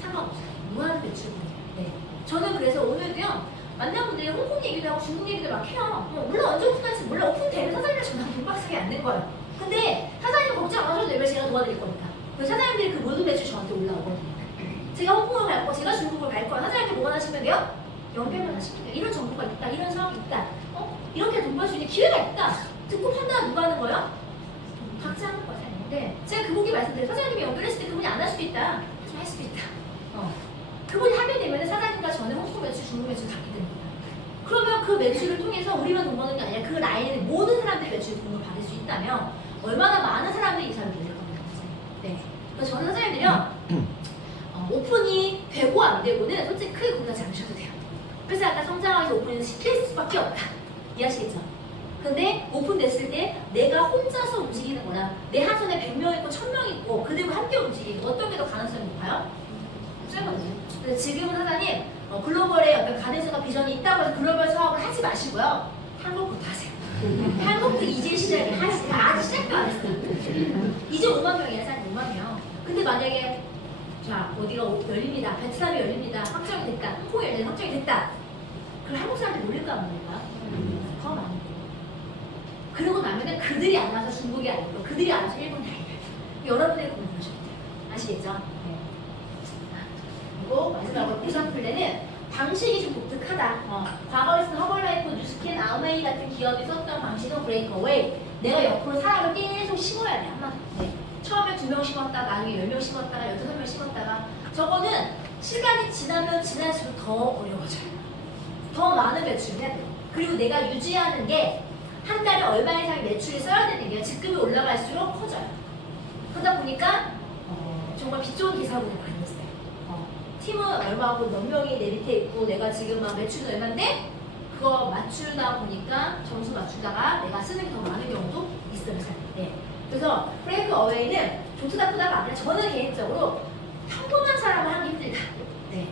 상관없어요. 무한 매출 공유. 네. 저는 그래서 오늘도요. 만난 분들이 홍콩 얘기도 하고 중국 얘기도 막 해요. 물론 언제 오픈할지 몰라. 오픈되면 사장님을 전화 돈박스게 안 된 거예요. 근데 사장님 걱정 안 하셔도 되면 제가 도와드릴 거니까. 그래서 사장님들이 그 모든 매출 저한테 올라오거든요. 제가 홍콩을 갈 거, 제가 중국을 갈 거야. 사장님한테 뭐만 하시면 돼요? 연결만 하시면 돼요. 이런 정보가 있다. 이런 상황이 있다. 이렇게 돈 벌 수 있는 기회가 있다. 듣고 판단 누가 하는 거예요? 각자 하는 거예요. 네. 제가 그분께 말씀드려요. 사장님이 연결했을 때 그분이 안 할 수도 있다. 하지만 할 수도 있다. 그분이 하게 되면 사장님과 저는 홍콩 매출, 중국 매출 갖게 됩니다. 그러면 그 매출을 통해서 우리만 돈 버는 게 아니라 그 라인의 모든 사람들이 매출 돈을 받을 수 있다면 얼마나 많은 사람들이 이 사람을 늘릴 겁니다. 네. 그래서 저는 사장님들이요. 오픈이 되고 안 되고는 솔직히 크게 고민하지 않으셔도 돼요. 그래서 아까 성장하면서 오픈을 시킬 수밖에 없다. 이해하시겠죠? 근데 오픈됐을 때 내가 혼자서 움직이는 거나 내 하선에 100명 있고 1000명 있고 그들과 함께 움직이고 어떤 게 더 가능성이 높아요? 짧거든요. 그래서 지금은 사장님 글로벌에 어떤 가능성과 비전이 있다고 해서 글로벌 사업을 하지 마시고요. 한국부터 하세요. 한국도 이제 시작이 아직 시작도 안 했어요. 이제 5만 명이에요. 사장님 5만 명. 근데 만약에 자 어디가 열립니다. 베트남이 열립니다. 확정이 됐다. 홍콩이 열립니다. 확정이 됐다. 그럼 한국 사람들이 몰릴까 안 몰릴까? 더 많이 몰려요. 그러고 나면은 그들이 안 와서 중국이 아니고 그들이 안 와서 일본이 아니에요. 여러분들이 고민하셔야 돼요. 아시겠죠? 네. 그리고 마지막으로 보상 플랜은 방식이 좀 독특하다. 과거에 쓴 허벌라이프, 뉴스캔, 아메이 같은 기업이 썼던 방식은 브레이크어웨이. 내가 옆으로 사람을 계속 심어야 돼. 한마디. 네. 처음에 2명 심었다가 나중에 10명 심었다가 15명 심었다가 저거는 시간이 지나면 지날수록 더 어려워져요. 더 많은 매출을 해야 돼요. 그리고 내가 유지하는 게 한 달에 얼마 이상의 매출이 써야 되는 게 직급이 올라갈수록 커져요. 그러다 보니까 정말 빚 좋은 기사분들 많이 있어요. 팀은 얼마고 몇 명이 내 밑에 있고 내가 지금 막 매출은 얼마인데 그거 맞추다 보니까 점수 맞추다가 내가 쓰는 게 더 많은 경우도 있어요. 네. 그래서 브레이크 어웨이는 좋다 나쁘다가 아니라 저는 개인적으로 평범한 사람을 하기 힘들다. 네.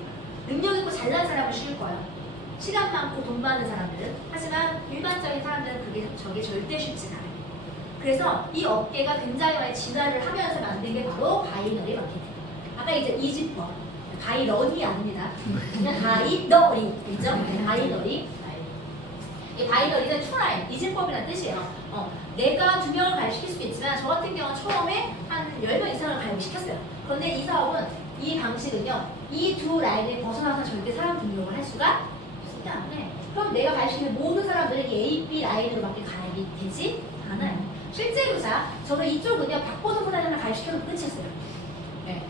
능력 있고 잘난 사람을 쉬울 거예요. 시간 많고 돈 많은 사람들은. 하지만 일반적인 사람들은 저게 절대 쉽지 않아요. 그래서 이 업계가 굉장히 많이 진화를 하면서 만든 게 바로 바이너리 마케팅. 아까 이제 이집법. 바이러니 아닙니다. 그냥 바이너리. 있죠? 바이너리. 이 바이너리는 투라인, 이집법이라는 뜻이에요. 내가 2명을 가입시킬 수도 있지만 저 같은 경우는 처음에 한 10명 이상을 가입시켰어요. 그런데 이 사업은, 이 방식은요. 이 두 라인을 벗어나서 절대 사람 등록을 할 수가 없기 때문에 그럼 내가 가입시키는 모든 사람들이 A, B 라인으로밖에 가입이 되지 않아요. 실제로 저는 이쪽은요. 박보선 사장님을 가입시켜서 끝이었어요. 네.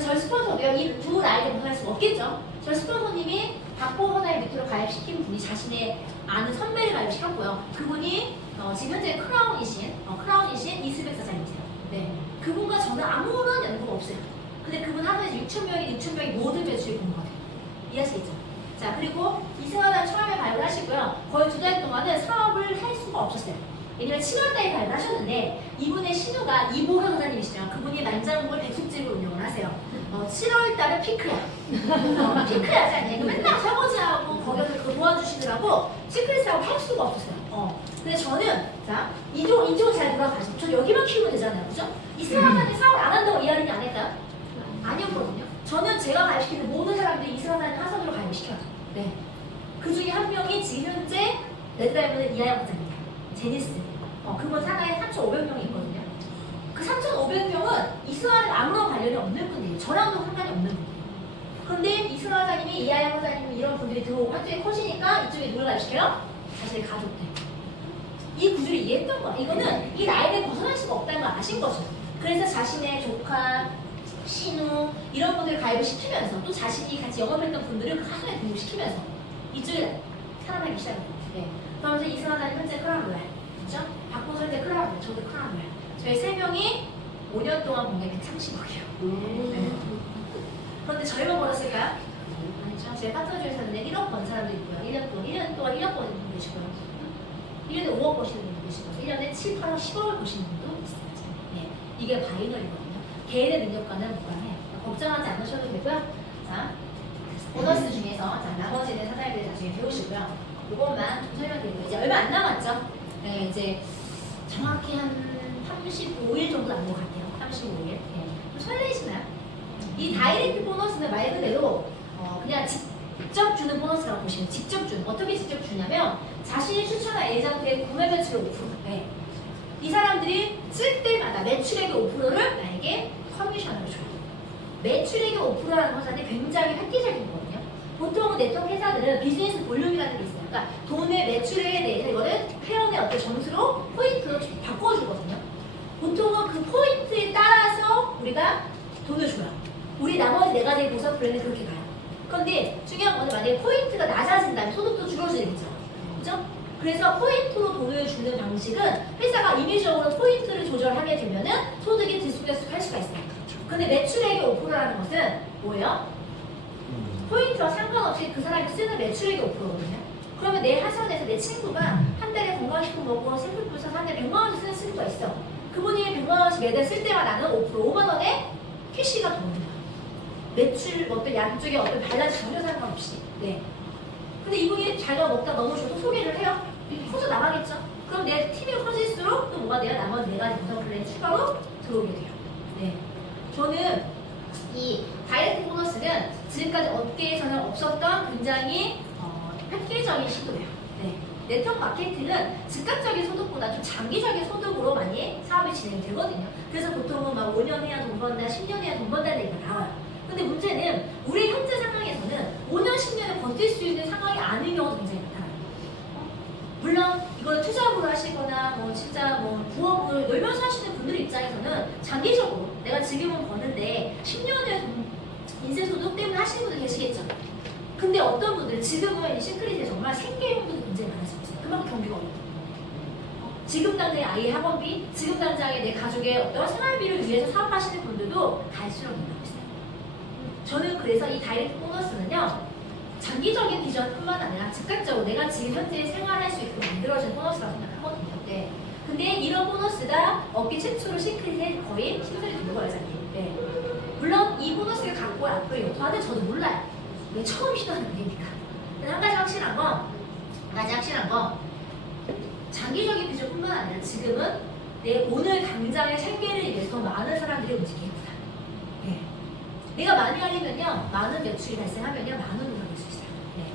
저희 스폰서도요. 이 두 라인을 벗어날 수가 없겠죠. 저희 스폰서님이 박보선 사장님 밑으로 가입시킨 분이 자신의 아는 선배를 가입시켰고요. 그분이 지금 현재 크라운이신 이스백 사장님이세요. 네. 그분과 저는 아무런 연고가 없어요. 근데 그분 하루에 6,000명이 모든 매출이 보는 거예요. 이해하시겠죠? 자, 그리고 이승하단 처음에 가입을 하시고요. 거의 2달 동안은 사업을 할 수가 없었어요. 왜냐면 7월달에 가입을 하셨는데 이분의 신우가 이보현 사장님이시죠. 그분이 난장국을 백숙집을 운영을 하세요. 7월달은 피크야. 피크야지 않냐. 맨날 설거지하고 거기서 그거 도와주시느라고 시크릿이라고 할 수가 없었어요. 근데 저는 이쪽은 잘 돌아가시고 저 여기만 키우면 되잖아요. 그죠? 이승하단이 사업을 안 한다고 이해하는지 안 할까요? 아니었거든요. 저는 제가 가입시키는 모든 사람들이 이승하단 하선으로 가입시켜요. 네. 그 중에 한 명이 지금 현재 레드다이먼은 이하영 사장입니다. 제니스. 그분 산하에 3,500명이 있거든요. 그 3,500명은 이승하단 아무런 관련이 없는 분이에요. 저랑도 상관이 없는 분이에요. 그런데 이승하 사장님이 이하영 사장님이 이런 분들이 들어오고 한쪽에 커지니까 이쪽에 누굴 가입시켜요? 자신의 가족들. 이 구조를 이해했던 거야. 이거는 이 라인을 벗어날 수가 없다는 걸 아신 거죠. 그래서 자신의 조카, 신우 이런 분들 가입을 시키면서 또 자신이 같이 영업했던 분들을 그 하선에 등록시키면서 이쪽에 살아나기 시작했어요. 네. 그러면서 이승하단이 현재 크라운로얄, 그렇죠? 박보선 현재 크라운로얄, 저도 크라운로얄. 저희 3명이 5년 동안 공략 130억이에요. 네. 그런데 저희만 벌었을까요? 아니죠. 제 파트너 중에서는 1억 번 사람도 있고요. 1년 동안 1억 번 계시고요. 1년에 5억 버시는 분도 계시고 1년에 7, 8억, 10억을 버시는 분도 있어요. 네. 이게 바이널이거든요. 개인의 능력과는 무관해요. 걱정하지 않으셔도 되고요. 자, 보너스 중에서 자, 나머지는 사사일들 나중에 배우시고요. 이것만 좀 설명드리고 이제 얼마 안 남았죠? 네, 이제 정확히 한 35일 정도 남은 것 같아요. 35일. 네. 좀 설레시나요? 이 다이렉트 보너스는 말 그대로 그냥 직접 주는 보너스라고 보시면 직접 주는 어떻게 직접 주냐면 자신이 추천한 에이전트의 구매 매출의 5%. 네. 이 사람들이 쓸 때마다 매출액의 5%를 나에게 커미션으로 줘요. 매출액의 5%라는 것은 굉장히 획기적인 거거든요. 보통 네트워크 회사들은 비즈니스 볼륨이라는 게 있어요. 그러니까 돈의 매출에 대해서 이거는 회원의 어떤 점수로 포인트로 바꿔주거든요. 보통은 그 포인트에 따라서 우리가 돈을 줘요. 우리 나머지 네 가지 보석 플랜은 그렇게 가요. 그런데 중요한 거는 만약에 포인트가 낮아진다면 소득도 줄어들겠죠. 그죠? 그래서 포인트로 돈을 주는 방식은 회사가 임의적으로 포인트를 조절하게 되면은 소득이 들쑥날쑥할 수가 있어요. 근데 매출액의 5%라는 것은 뭐예요? 포인트와 상관없이 그 사람이 쓰는 매출액의 5%거든요. 그러면 내 하선에서 내 친구가 한 달에 건강식품 먹고 생필품 사서 한 달에 100만 원씩 쓰는 친구가 있어. 그분이 100만 원씩 매달 쓸 때마다 나는 5%, 5만 원에 캐시가 들어옵니다. 매출 어떤 양쪽에 어떤 밸런스 전혀 상관없이. 네. 근데 이분이 자기가 먹다 너무 좋아서 소개를 해요. 커져 나가겠죠. 그럼 내 팀이 커질수록 또 뭐가 돼요? 나머지 네 가지 구성 플랜 추가로 들어오게 돼요. 네. 저는 이 다이렉트 보너스는 지금까지 업계에서는 없었던 굉장히 획기적인 시도예요. 네. 네트워크 마케팅은 즉각적인 소득보다 좀 장기적인 소득으로 많이 사업이 진행되거든요. 그래서 보통은 막 5년 해야 돈 번다, 10년 해야 돈 번다는 얘기가 나와요. 근데 문제는 우리 현재 상황에서는 5년, 10년을 버틸 수 있는 상황이 아닌 경우도 굉장히 많아요. 물론 이걸 투자업으로 하시거나 뭐 진짜 뭐 부업을 놀면서 하시는 분들 입장에서는 장기적으로 내가 지금은 버는데 10년을 인생 소득 때문에 하시는 분들 계시겠죠. 근데 어떤 분들은 지금은 이 시크릿에 정말 생계용도도 굉장히 많아지고 있어요. 그만큼 경비가 어렵거든요. 지금 당장의 아이의 학원비, 지금 당장의 내 가족의 어떤 생활비를 위해서 사업하시는 분들도 갈수록 늘어나고 있어요. 저는 그래서 이 다이렉트 보너스는요, 장기적인 비전뿐만 아니라 즉각적으로 내가 지금 현재 생활할 수 있도록 만들어진 보너스라고 생각하거든요. 네. 근데 이런 보너스가 업계 최초로 시크릿에 거의 신설이 된 거예요, 네. 물론 이 보너스를 갖고 앞으로 영토하는 저도 몰라요. 왜 처음 시도하는 일이니까. 근데 한 가지 확실한 건, 장기적인 비전뿐만 아니라 지금은 내 오늘 당장의 생계를 위해서 많은 사람들이 움직입니다. 네. 내가 많이 하려면요, 많은 매출이 발생하면요, 많은 돈을 벌 수 있어요. 네.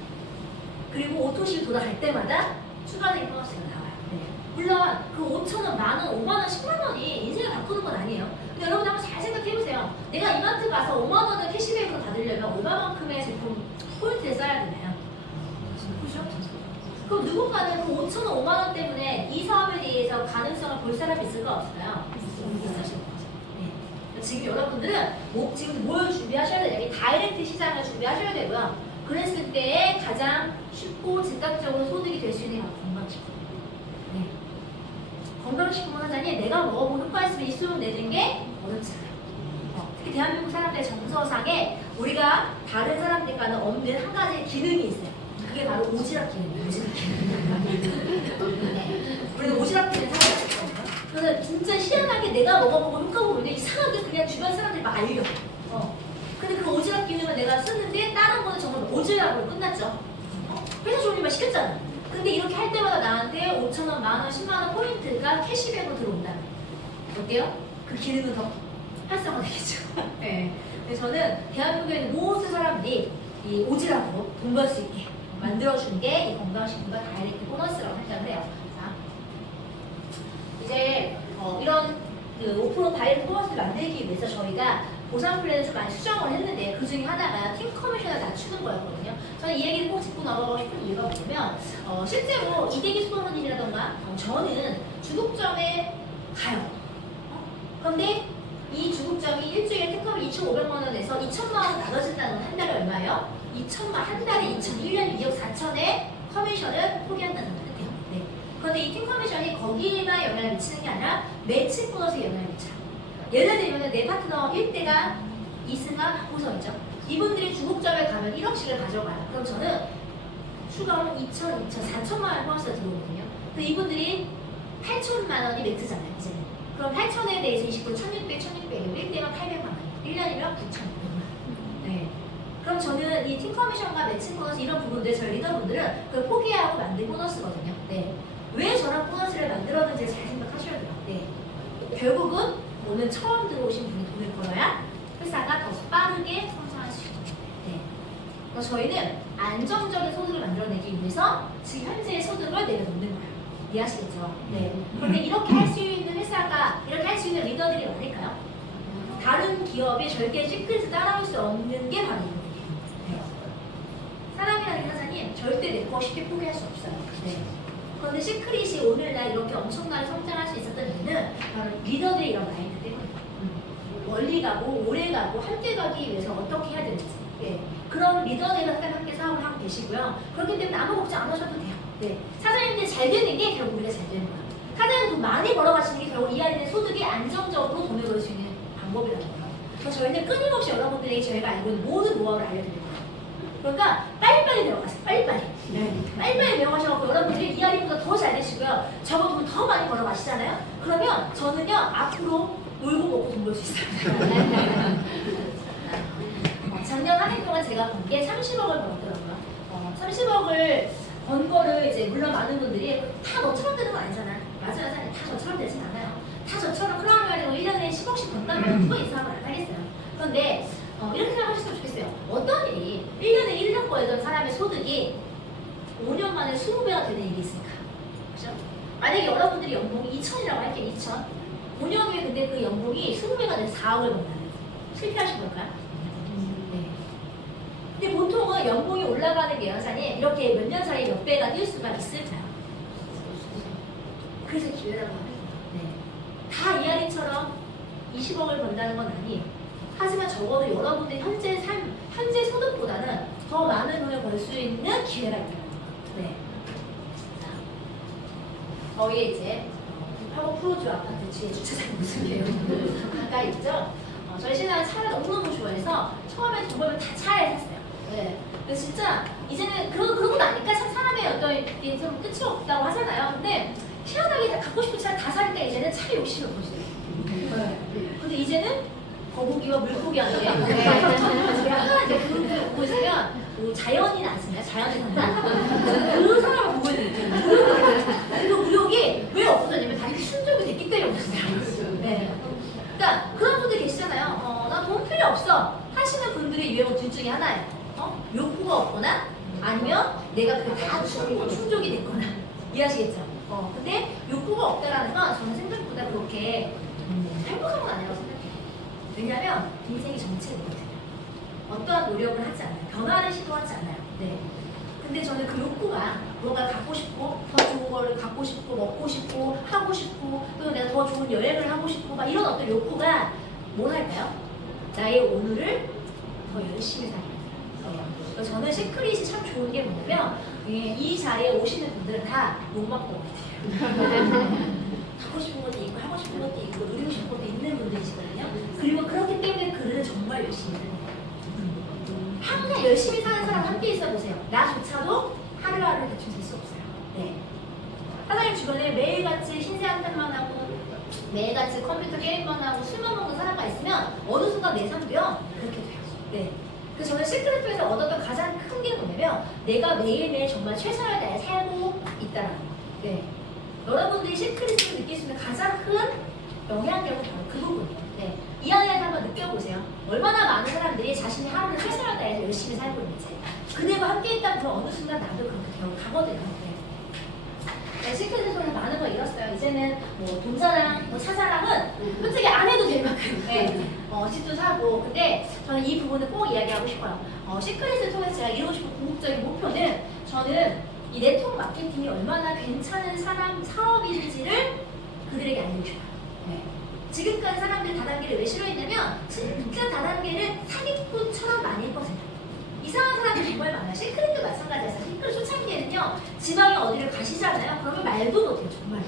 그리고 오토실 돌아갈 때마다 추가적인 보너스가 나와요. 네. 물론 그 5,000원, 만원, 5만원, 10만원이 인생을 바꾸는 건 아니에요. 근데 여러분 한번 잘 생각해보세요. 내가 이마트 가서 5만원을 캐시백으로 받으려면 얼마만큼의 제품 포인트를 써야 되나요? 그죠? 그럼 누군가는 그 5,000원, 5만원 때문에 이 사업에 대해서 가능성을 볼 사람이 있을까 없을까요? 있으실 거죠. 네. 지금 여러분들은 지금 뭘 준비하셔야 되냐면 다이렉트 시장을 준비하셔야 되고요. 그랬을 때 가장 쉽고 즉각적으로 소득이 될 수 있는 게 건강식품. 네. 건강식품 하자니 내가 먹어본 효과 있으면 이 수업 내는 게 어렵지 않아요. 특히 대한민국 사람들의 정서상에 우리가 다른 사람들과는 없는 한 가지 기능이 있어요. 그게 바로 오지랖 기능이에요. 오지랖 기능. 네. 우리는 오지랖 기능 사용하거든요. 그래서 진짜 희한하게 내가 먹어보고 효과 보면 이상하게 그냥 주변 사람들이 막 알려. 근데 그 오지랖 기능을 내가 쓰는데 다른 거는 정말 오지랖으로 끝났죠. 회사 조립만 시켰잖아. 근데 이렇게 할 때마다 나한테 5,000원, 만원, 10만원 포인트가 캐시백으로 들어온다. 어때요? 그 기능은 더 활성화되겠죠. 네. 그래서 저는 대한민국에 있는 모든 사람들이 이 오지랖으로 돈 벌 수 있게 만들어준 게 이 건강식품과 다이렉트 보너스라고 생각을 해요. 자, 이제 이런 그 5% 다이렉트 보너스를 만들기 위해서 저희가 보상 플랜을 좀 많이 수정을 했는데 그 중에 하나가 팀 커미션을 낮추는 거였거든요. 저는 이 얘기를 꼭 짚고 넘어가고 싶은 이유가 뭐냐면 실제로 이대기 수도원님이라던가 저는 주국점에 가요. 그런데 이 주국점이 일주일에 특허비 2,500만 원에서 2,000만 원 나눠진다는 건 한 달에 얼마예요? 2,000만, 한 달에 2,000, 1년 2억 4천에 커미션을 포기한다는 거예요. 네. 그런데 이 팀 커미션이 거기에만 영향을 미치는 게 아니라 매칭 보너스에 영향을 미쳐요. 예를 들면 내 파트너 1대가 2승과 보성이죠. 이분들이 중국점에 가면 1억씩을 가져가요. 그럼 저는 추가로 2천, 4천만 원 보너스가 들어오거든요. 근데 이분들이 8천만 원이 매트잖아요, 이제. 그럼 8천에 대해서 20% 1600, 1600, 1대면 800만 원, 1년이면 9,600만 원. 네. 그럼 저는 이 팀 커미션과 매칭 보너스 이런 부분들 저희 리더분들은 그걸 포기하고 만든 보너스거든요. 네. 왜 저런 보너스를 만들었는지 잘 생각하셔야 돼요. 네. 결국은 오늘 처음 들어오신 분이 돈을 벌어야 회사가 더 빠르게 성장할 수 있죠. 네. 그래서 저희는 안정적인 소득을 만들어내기 위해서 지금 현재의 소득을 내려놓는 거예요. 이해하시겠죠? 네. 그런데 이렇게 할 수 있는 회사가, 이렇게 할 수 있는 리더들이 많을까요? 다른 기업이 절대 시크릿을 따라올 수 없는 게 바로 이거예요. 네. 사람이라는 사장님 절대 내 거 쉽게 포기할 수 없어요. 네. 그런데 시크릿이 오늘날 이렇게 엄청나게 성장할 수 있었던 이유는 바로 리더들의 이런 마인드 때문이에요. 멀리 가고 오래 가고 함께 가기 위해서 어떻게 해야 되는지. 네. 그런 리더들과 함께 사업을 하고 계시고요. 그렇기 때문에 아무 걱정 안 하셔도 돼요. 네. 사장님들 잘 되는 게 결국 우리가 잘 되는 거예요. 사장님 돈 많이 벌어가시는 게 결국 이 안에 소득이 안정적으로 돈을 벌 수 있는 방법이라는 거예요. 그래서 저희는 끊임없이 여러분들에게 저희가 알고 있는 모든 노하우를 알려드릴 거예요. 그러니까 빨리빨리 배워가세요. 빨리빨리. 네. 빨리빨리 배워가셔서 여러분들이 이 아이보다 더 잘 되시고요. 저거 돈 더 많이 벌어가시잖아요. 그러면 저는요 앞으로 놀고 먹고 돈 벌 수 있어요. 작년 한 해 동안 제가 번 게 30억을 벌었더라고요. 30억을 번 거를 이제 물론 많은 분들이 다 너처럼 되는 거 아니잖아. 맞아요, 사장님. 다 저처럼 되진 않아요. 다 저처럼 클라우드 가지고 1년에 10억씩 번다면 누가 이 사람을 안 하겠어요. 그런데 이렇게 생각하셨으면 좋겠어요. 어떤 일이 1년에 1억 벌던 사람의 소득이 5년 만에 20배가 되는 일이 있을까? 그죠? 만약에 여러분들이 연봉이 2천이라고 할게요. 2천. 5년 후에 근데 그 연봉이 20배가 돼서 4억을 번다면 실패하신 걸까요? 네. 근데 보통은 연봉이 올라가는 게 여사님 이렇게 몇 년 사이에 몇 배가 뛸 수가 있을까요? 그래서 기회라고 합니다. 네. 다 이하리처럼 20억을 번다는 건 아니에요. 하지만 적어도 여러분들 현재 소득보다는 더 많은 돈을 벌 수 있는 기회가 있다는 거예요. 네. 자, 거기에 이제 파워 프로주 아파트 뒤에 주차장 모습이에요. 가까이 있죠? 저희 신랑은 차를 너무너무 좋아해서 처음에 정말 다 차에 샀어요. 네. 근데 진짜 이제는 그러고 나니까 참 사람의 어떤 이게 좀 끝이 없다고 하잖아요. 근데 희한하게 갖고 싶은 차를 다 사니까 이제는 차 욕심을 보시더라고요. 네. 근데 이제는 거북이와 물고기 한데 약간 이제 그분들 보고 있으면 뭐 자연인 아시나요? 자연에 산다? 그 사람을 보고 있는 그 무력이 왜 없어졌냐면 다리 순적이 됐기 때문에 없어졌어요. 네. 그러니까 그런 분들 계시잖아요. 나 돈 필요 없어 하시는 분들의 유형은 둘 중에 하나예요. 욕구가 없거나 아니면 내가 그게 다 충족이 됐거나. 이해하시겠죠? 근데 욕구가 없다라는 건 저는 생각보다 그렇게 행복한 건 아니라고 생각해요. 왜냐면 인생이 정체거든요. 어떠한 노력을 하지 않아요. 변화를 시도하지 않아요. 네. 근데 저는 그 욕구가 뭔가 갖고 싶고 더 좋은 거를 갖고 싶고 먹고 싶고 하고 싶고 또 내가 더 좋은 여행을 하고 싶고 막 이런 어떤 욕구가 뭘 할까요? 나의 오늘을 더 열심히 살아요. 그래서 저는 시크릿이 참 좋은 게 뭐냐면 이 자리에 오시는 분들은 다 욕망도 같아요. 하고 싶은 것도 있고 하고 싶은 것도 있고 누리고 싶은 것도 있는 분들이시거든요. 그리고 그렇기 때문에 글을 정말 열심히 해요. 항상 열심히 사는 사람 함께 있어 보세요. 나조차도 하루하루 대충 될 수 없어요. 네. 사장님 주변에 매일같이 신세 한탄만 하고 매일같이 컴퓨터 게임만 하고 술만 먹는 사람과 있으면 어느 순간 내 삶도요 그렇게 돼요. 네. 그래서 저는 시크릿에서 얻었던 가장 큰 게 뭐냐면 내가 매일매일 정말 최선을 다해 살고 있다는 거. 네. 여러분들이 시크릿을 느낄 수 있는 가장 큰 영향력은 바로 그 부분이에요. 네. 이 안에서 한번 느껴보세요. 얼마나 많은 사람들이 자신의 하루를 최선을 다해서 열심히 살고 있는지. 그들과 함께 있다면 그 어느 순간 나도 그렇게 결국 가거든요. 네. 시크릿에서는 많은 걸 잃었어요. 이제는 뭐 돈자랑, 뭐 차자랑은 솔직히 안 해도 될 만큼 네. 집도 사고. 근데 저는 이 부분을 꼭 이야기하고 싶어요. 시크릿을 통해서 제가 이루고 싶은 궁극적인 목표는 저는 이 네트워크 마케팅이 얼마나 괜찮은 사업인지를 그들에게 알리고 싶어요. 네. 지금까지 사람들이 다단계를 왜 싫어했냐면 진짜 다단계를 사기꾼처럼 많이 했거든요. 이상한 사람들이 정말 많아요. 시크릿도 마찬가지였어요. 시크릿 초창기에는요. 지방에 어디를 가시잖아요. 그러면 말도 못해요. 정말.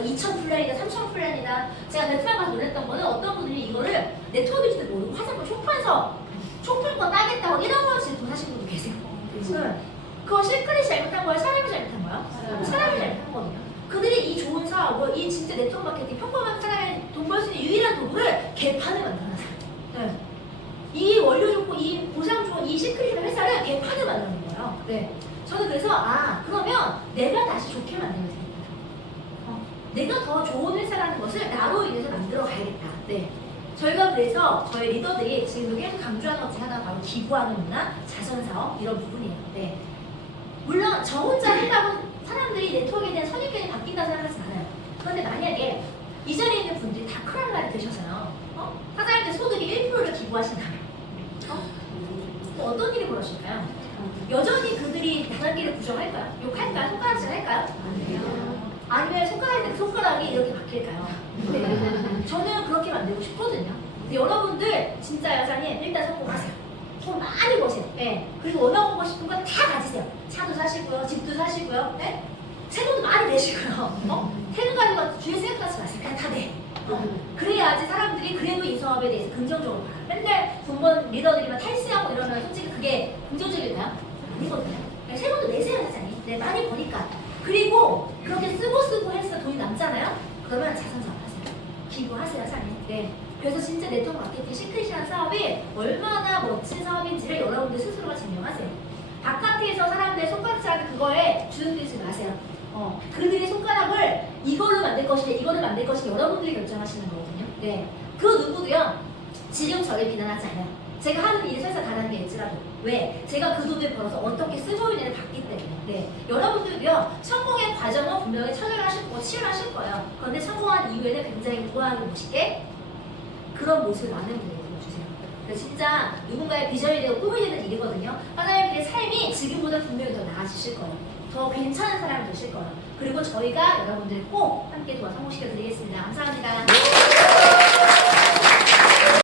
2,000 플랜이다, 3,000 플랜이다. 제가 베트남 가서 놀랬던 거는 어떤 분들이 이거를 네트워크인지도 모르고 화장품 쇼파에서 총평권 따겠다고 1억원 질투하신 분도 계세요. 그거 시크릿이 잘못한 거야? 사람이 잘못한 거야? 사람이 잘못한 거거든요. 그들이 이 좋은 사업을, 이 진짜 네트워크 마케팅, 평범한 사람이 돈 벌 수 있는 유일한 도구를 개판을 만들어놨어요. 네. 이 원료 좋고 이 보상 좋은 이 시크릿 회사를 개판을 만드는 거예요. 네. 저는 그래서 그러면 내가 다시 좋게 만들어야 되겠다. 내가 더 좋은 회사라는 것을 나로 인해서 만들어 가야겠다. 네. 저희가 그래서 저희 리더들이 지금 계속 강조하는 것 중에 하나가 바로 기부하는 문화, 자선사업 이런 부분이에요. 네. 물론 저 혼자 한다고 사람들이 네트워크에 대한 선입견이 바뀐다고 생각하지 않아요. 그런데 만약에 이 자리에 있는 분들이 다 크라이마를 되셔서요. 사장님들 소득이 1%를 기부하신다면 어떤 일이 벌어질까요? 여전히 그들이 단합기를 부정할까요? 욕할까요? 손가락질 할까요? 아니면 손가락이 이렇게 바뀔까요? 네. 저는 그렇게 만들고 싶거든요. 근데 여러분들 진짜 여자님 일단 성공하세요. 돈 많이 버세요. 네. 그리고 원하고 싶은 거 다 가지세요. 차도 사시고요, 집도 사시고요, 네? 세금도 많이 내시고요. 세금 가지고 주위에 생각하지 마세요. 그냥 다 내. 그래야지 사람들이 그래도 이 사업에 대해서 긍정적으로 봐요. 맨날 돈번 리더들이만 탈세하고 이러면 솔직히 그게 긍정적일까요? 아니거든요. 세금도 내세요, 사장님. 네, 많이 버니까. 그리고 그렇게 쓰고 해서 돈이 남잖아요? 그러면 자선사업 하세요. 기부하세요, 사장님. 네. 그래서 진짜 네트워크 마케팅 시크릿이라는 사업이 얼마나 멋진 사업인지를 여러분들 스스로가 증명하세요. 바깥에서 사람들의 손가락질하는 그거에 주눅들지 마세요. 그들의 손가락을 이걸로 만들 것이냐 이걸로 만들 것이냐 여러분들이 결정하시는 거거든요. 네. 그 누구도요 지금 저를 비난하지 않아요. 제가 하는 일이 설사 다른 게 있지라도 왜? 제가 그 돈을 벌어서 어떻게 쓰고 있느냐를 봤기 때문에. 네. 여러분들도요 성공의 과정은 분명히 처절하실 거고 치열하실 거예요. 그런데 성공한 이후에는 굉장히 우아하고 멋있게 그런 모습을 많은 분들이 보여주세요. 진짜 누군가의 비전이 되고 꿈이 되는 일이거든요. 사장님들의 삶이 지금보다 분명히 더 나아지실 거예요. 더 괜찮은 사람이 되실 거예요. 그리고 저희가 여러분들 꼭 함께 도와 성공시켜 드리겠습니다. 감사합니다.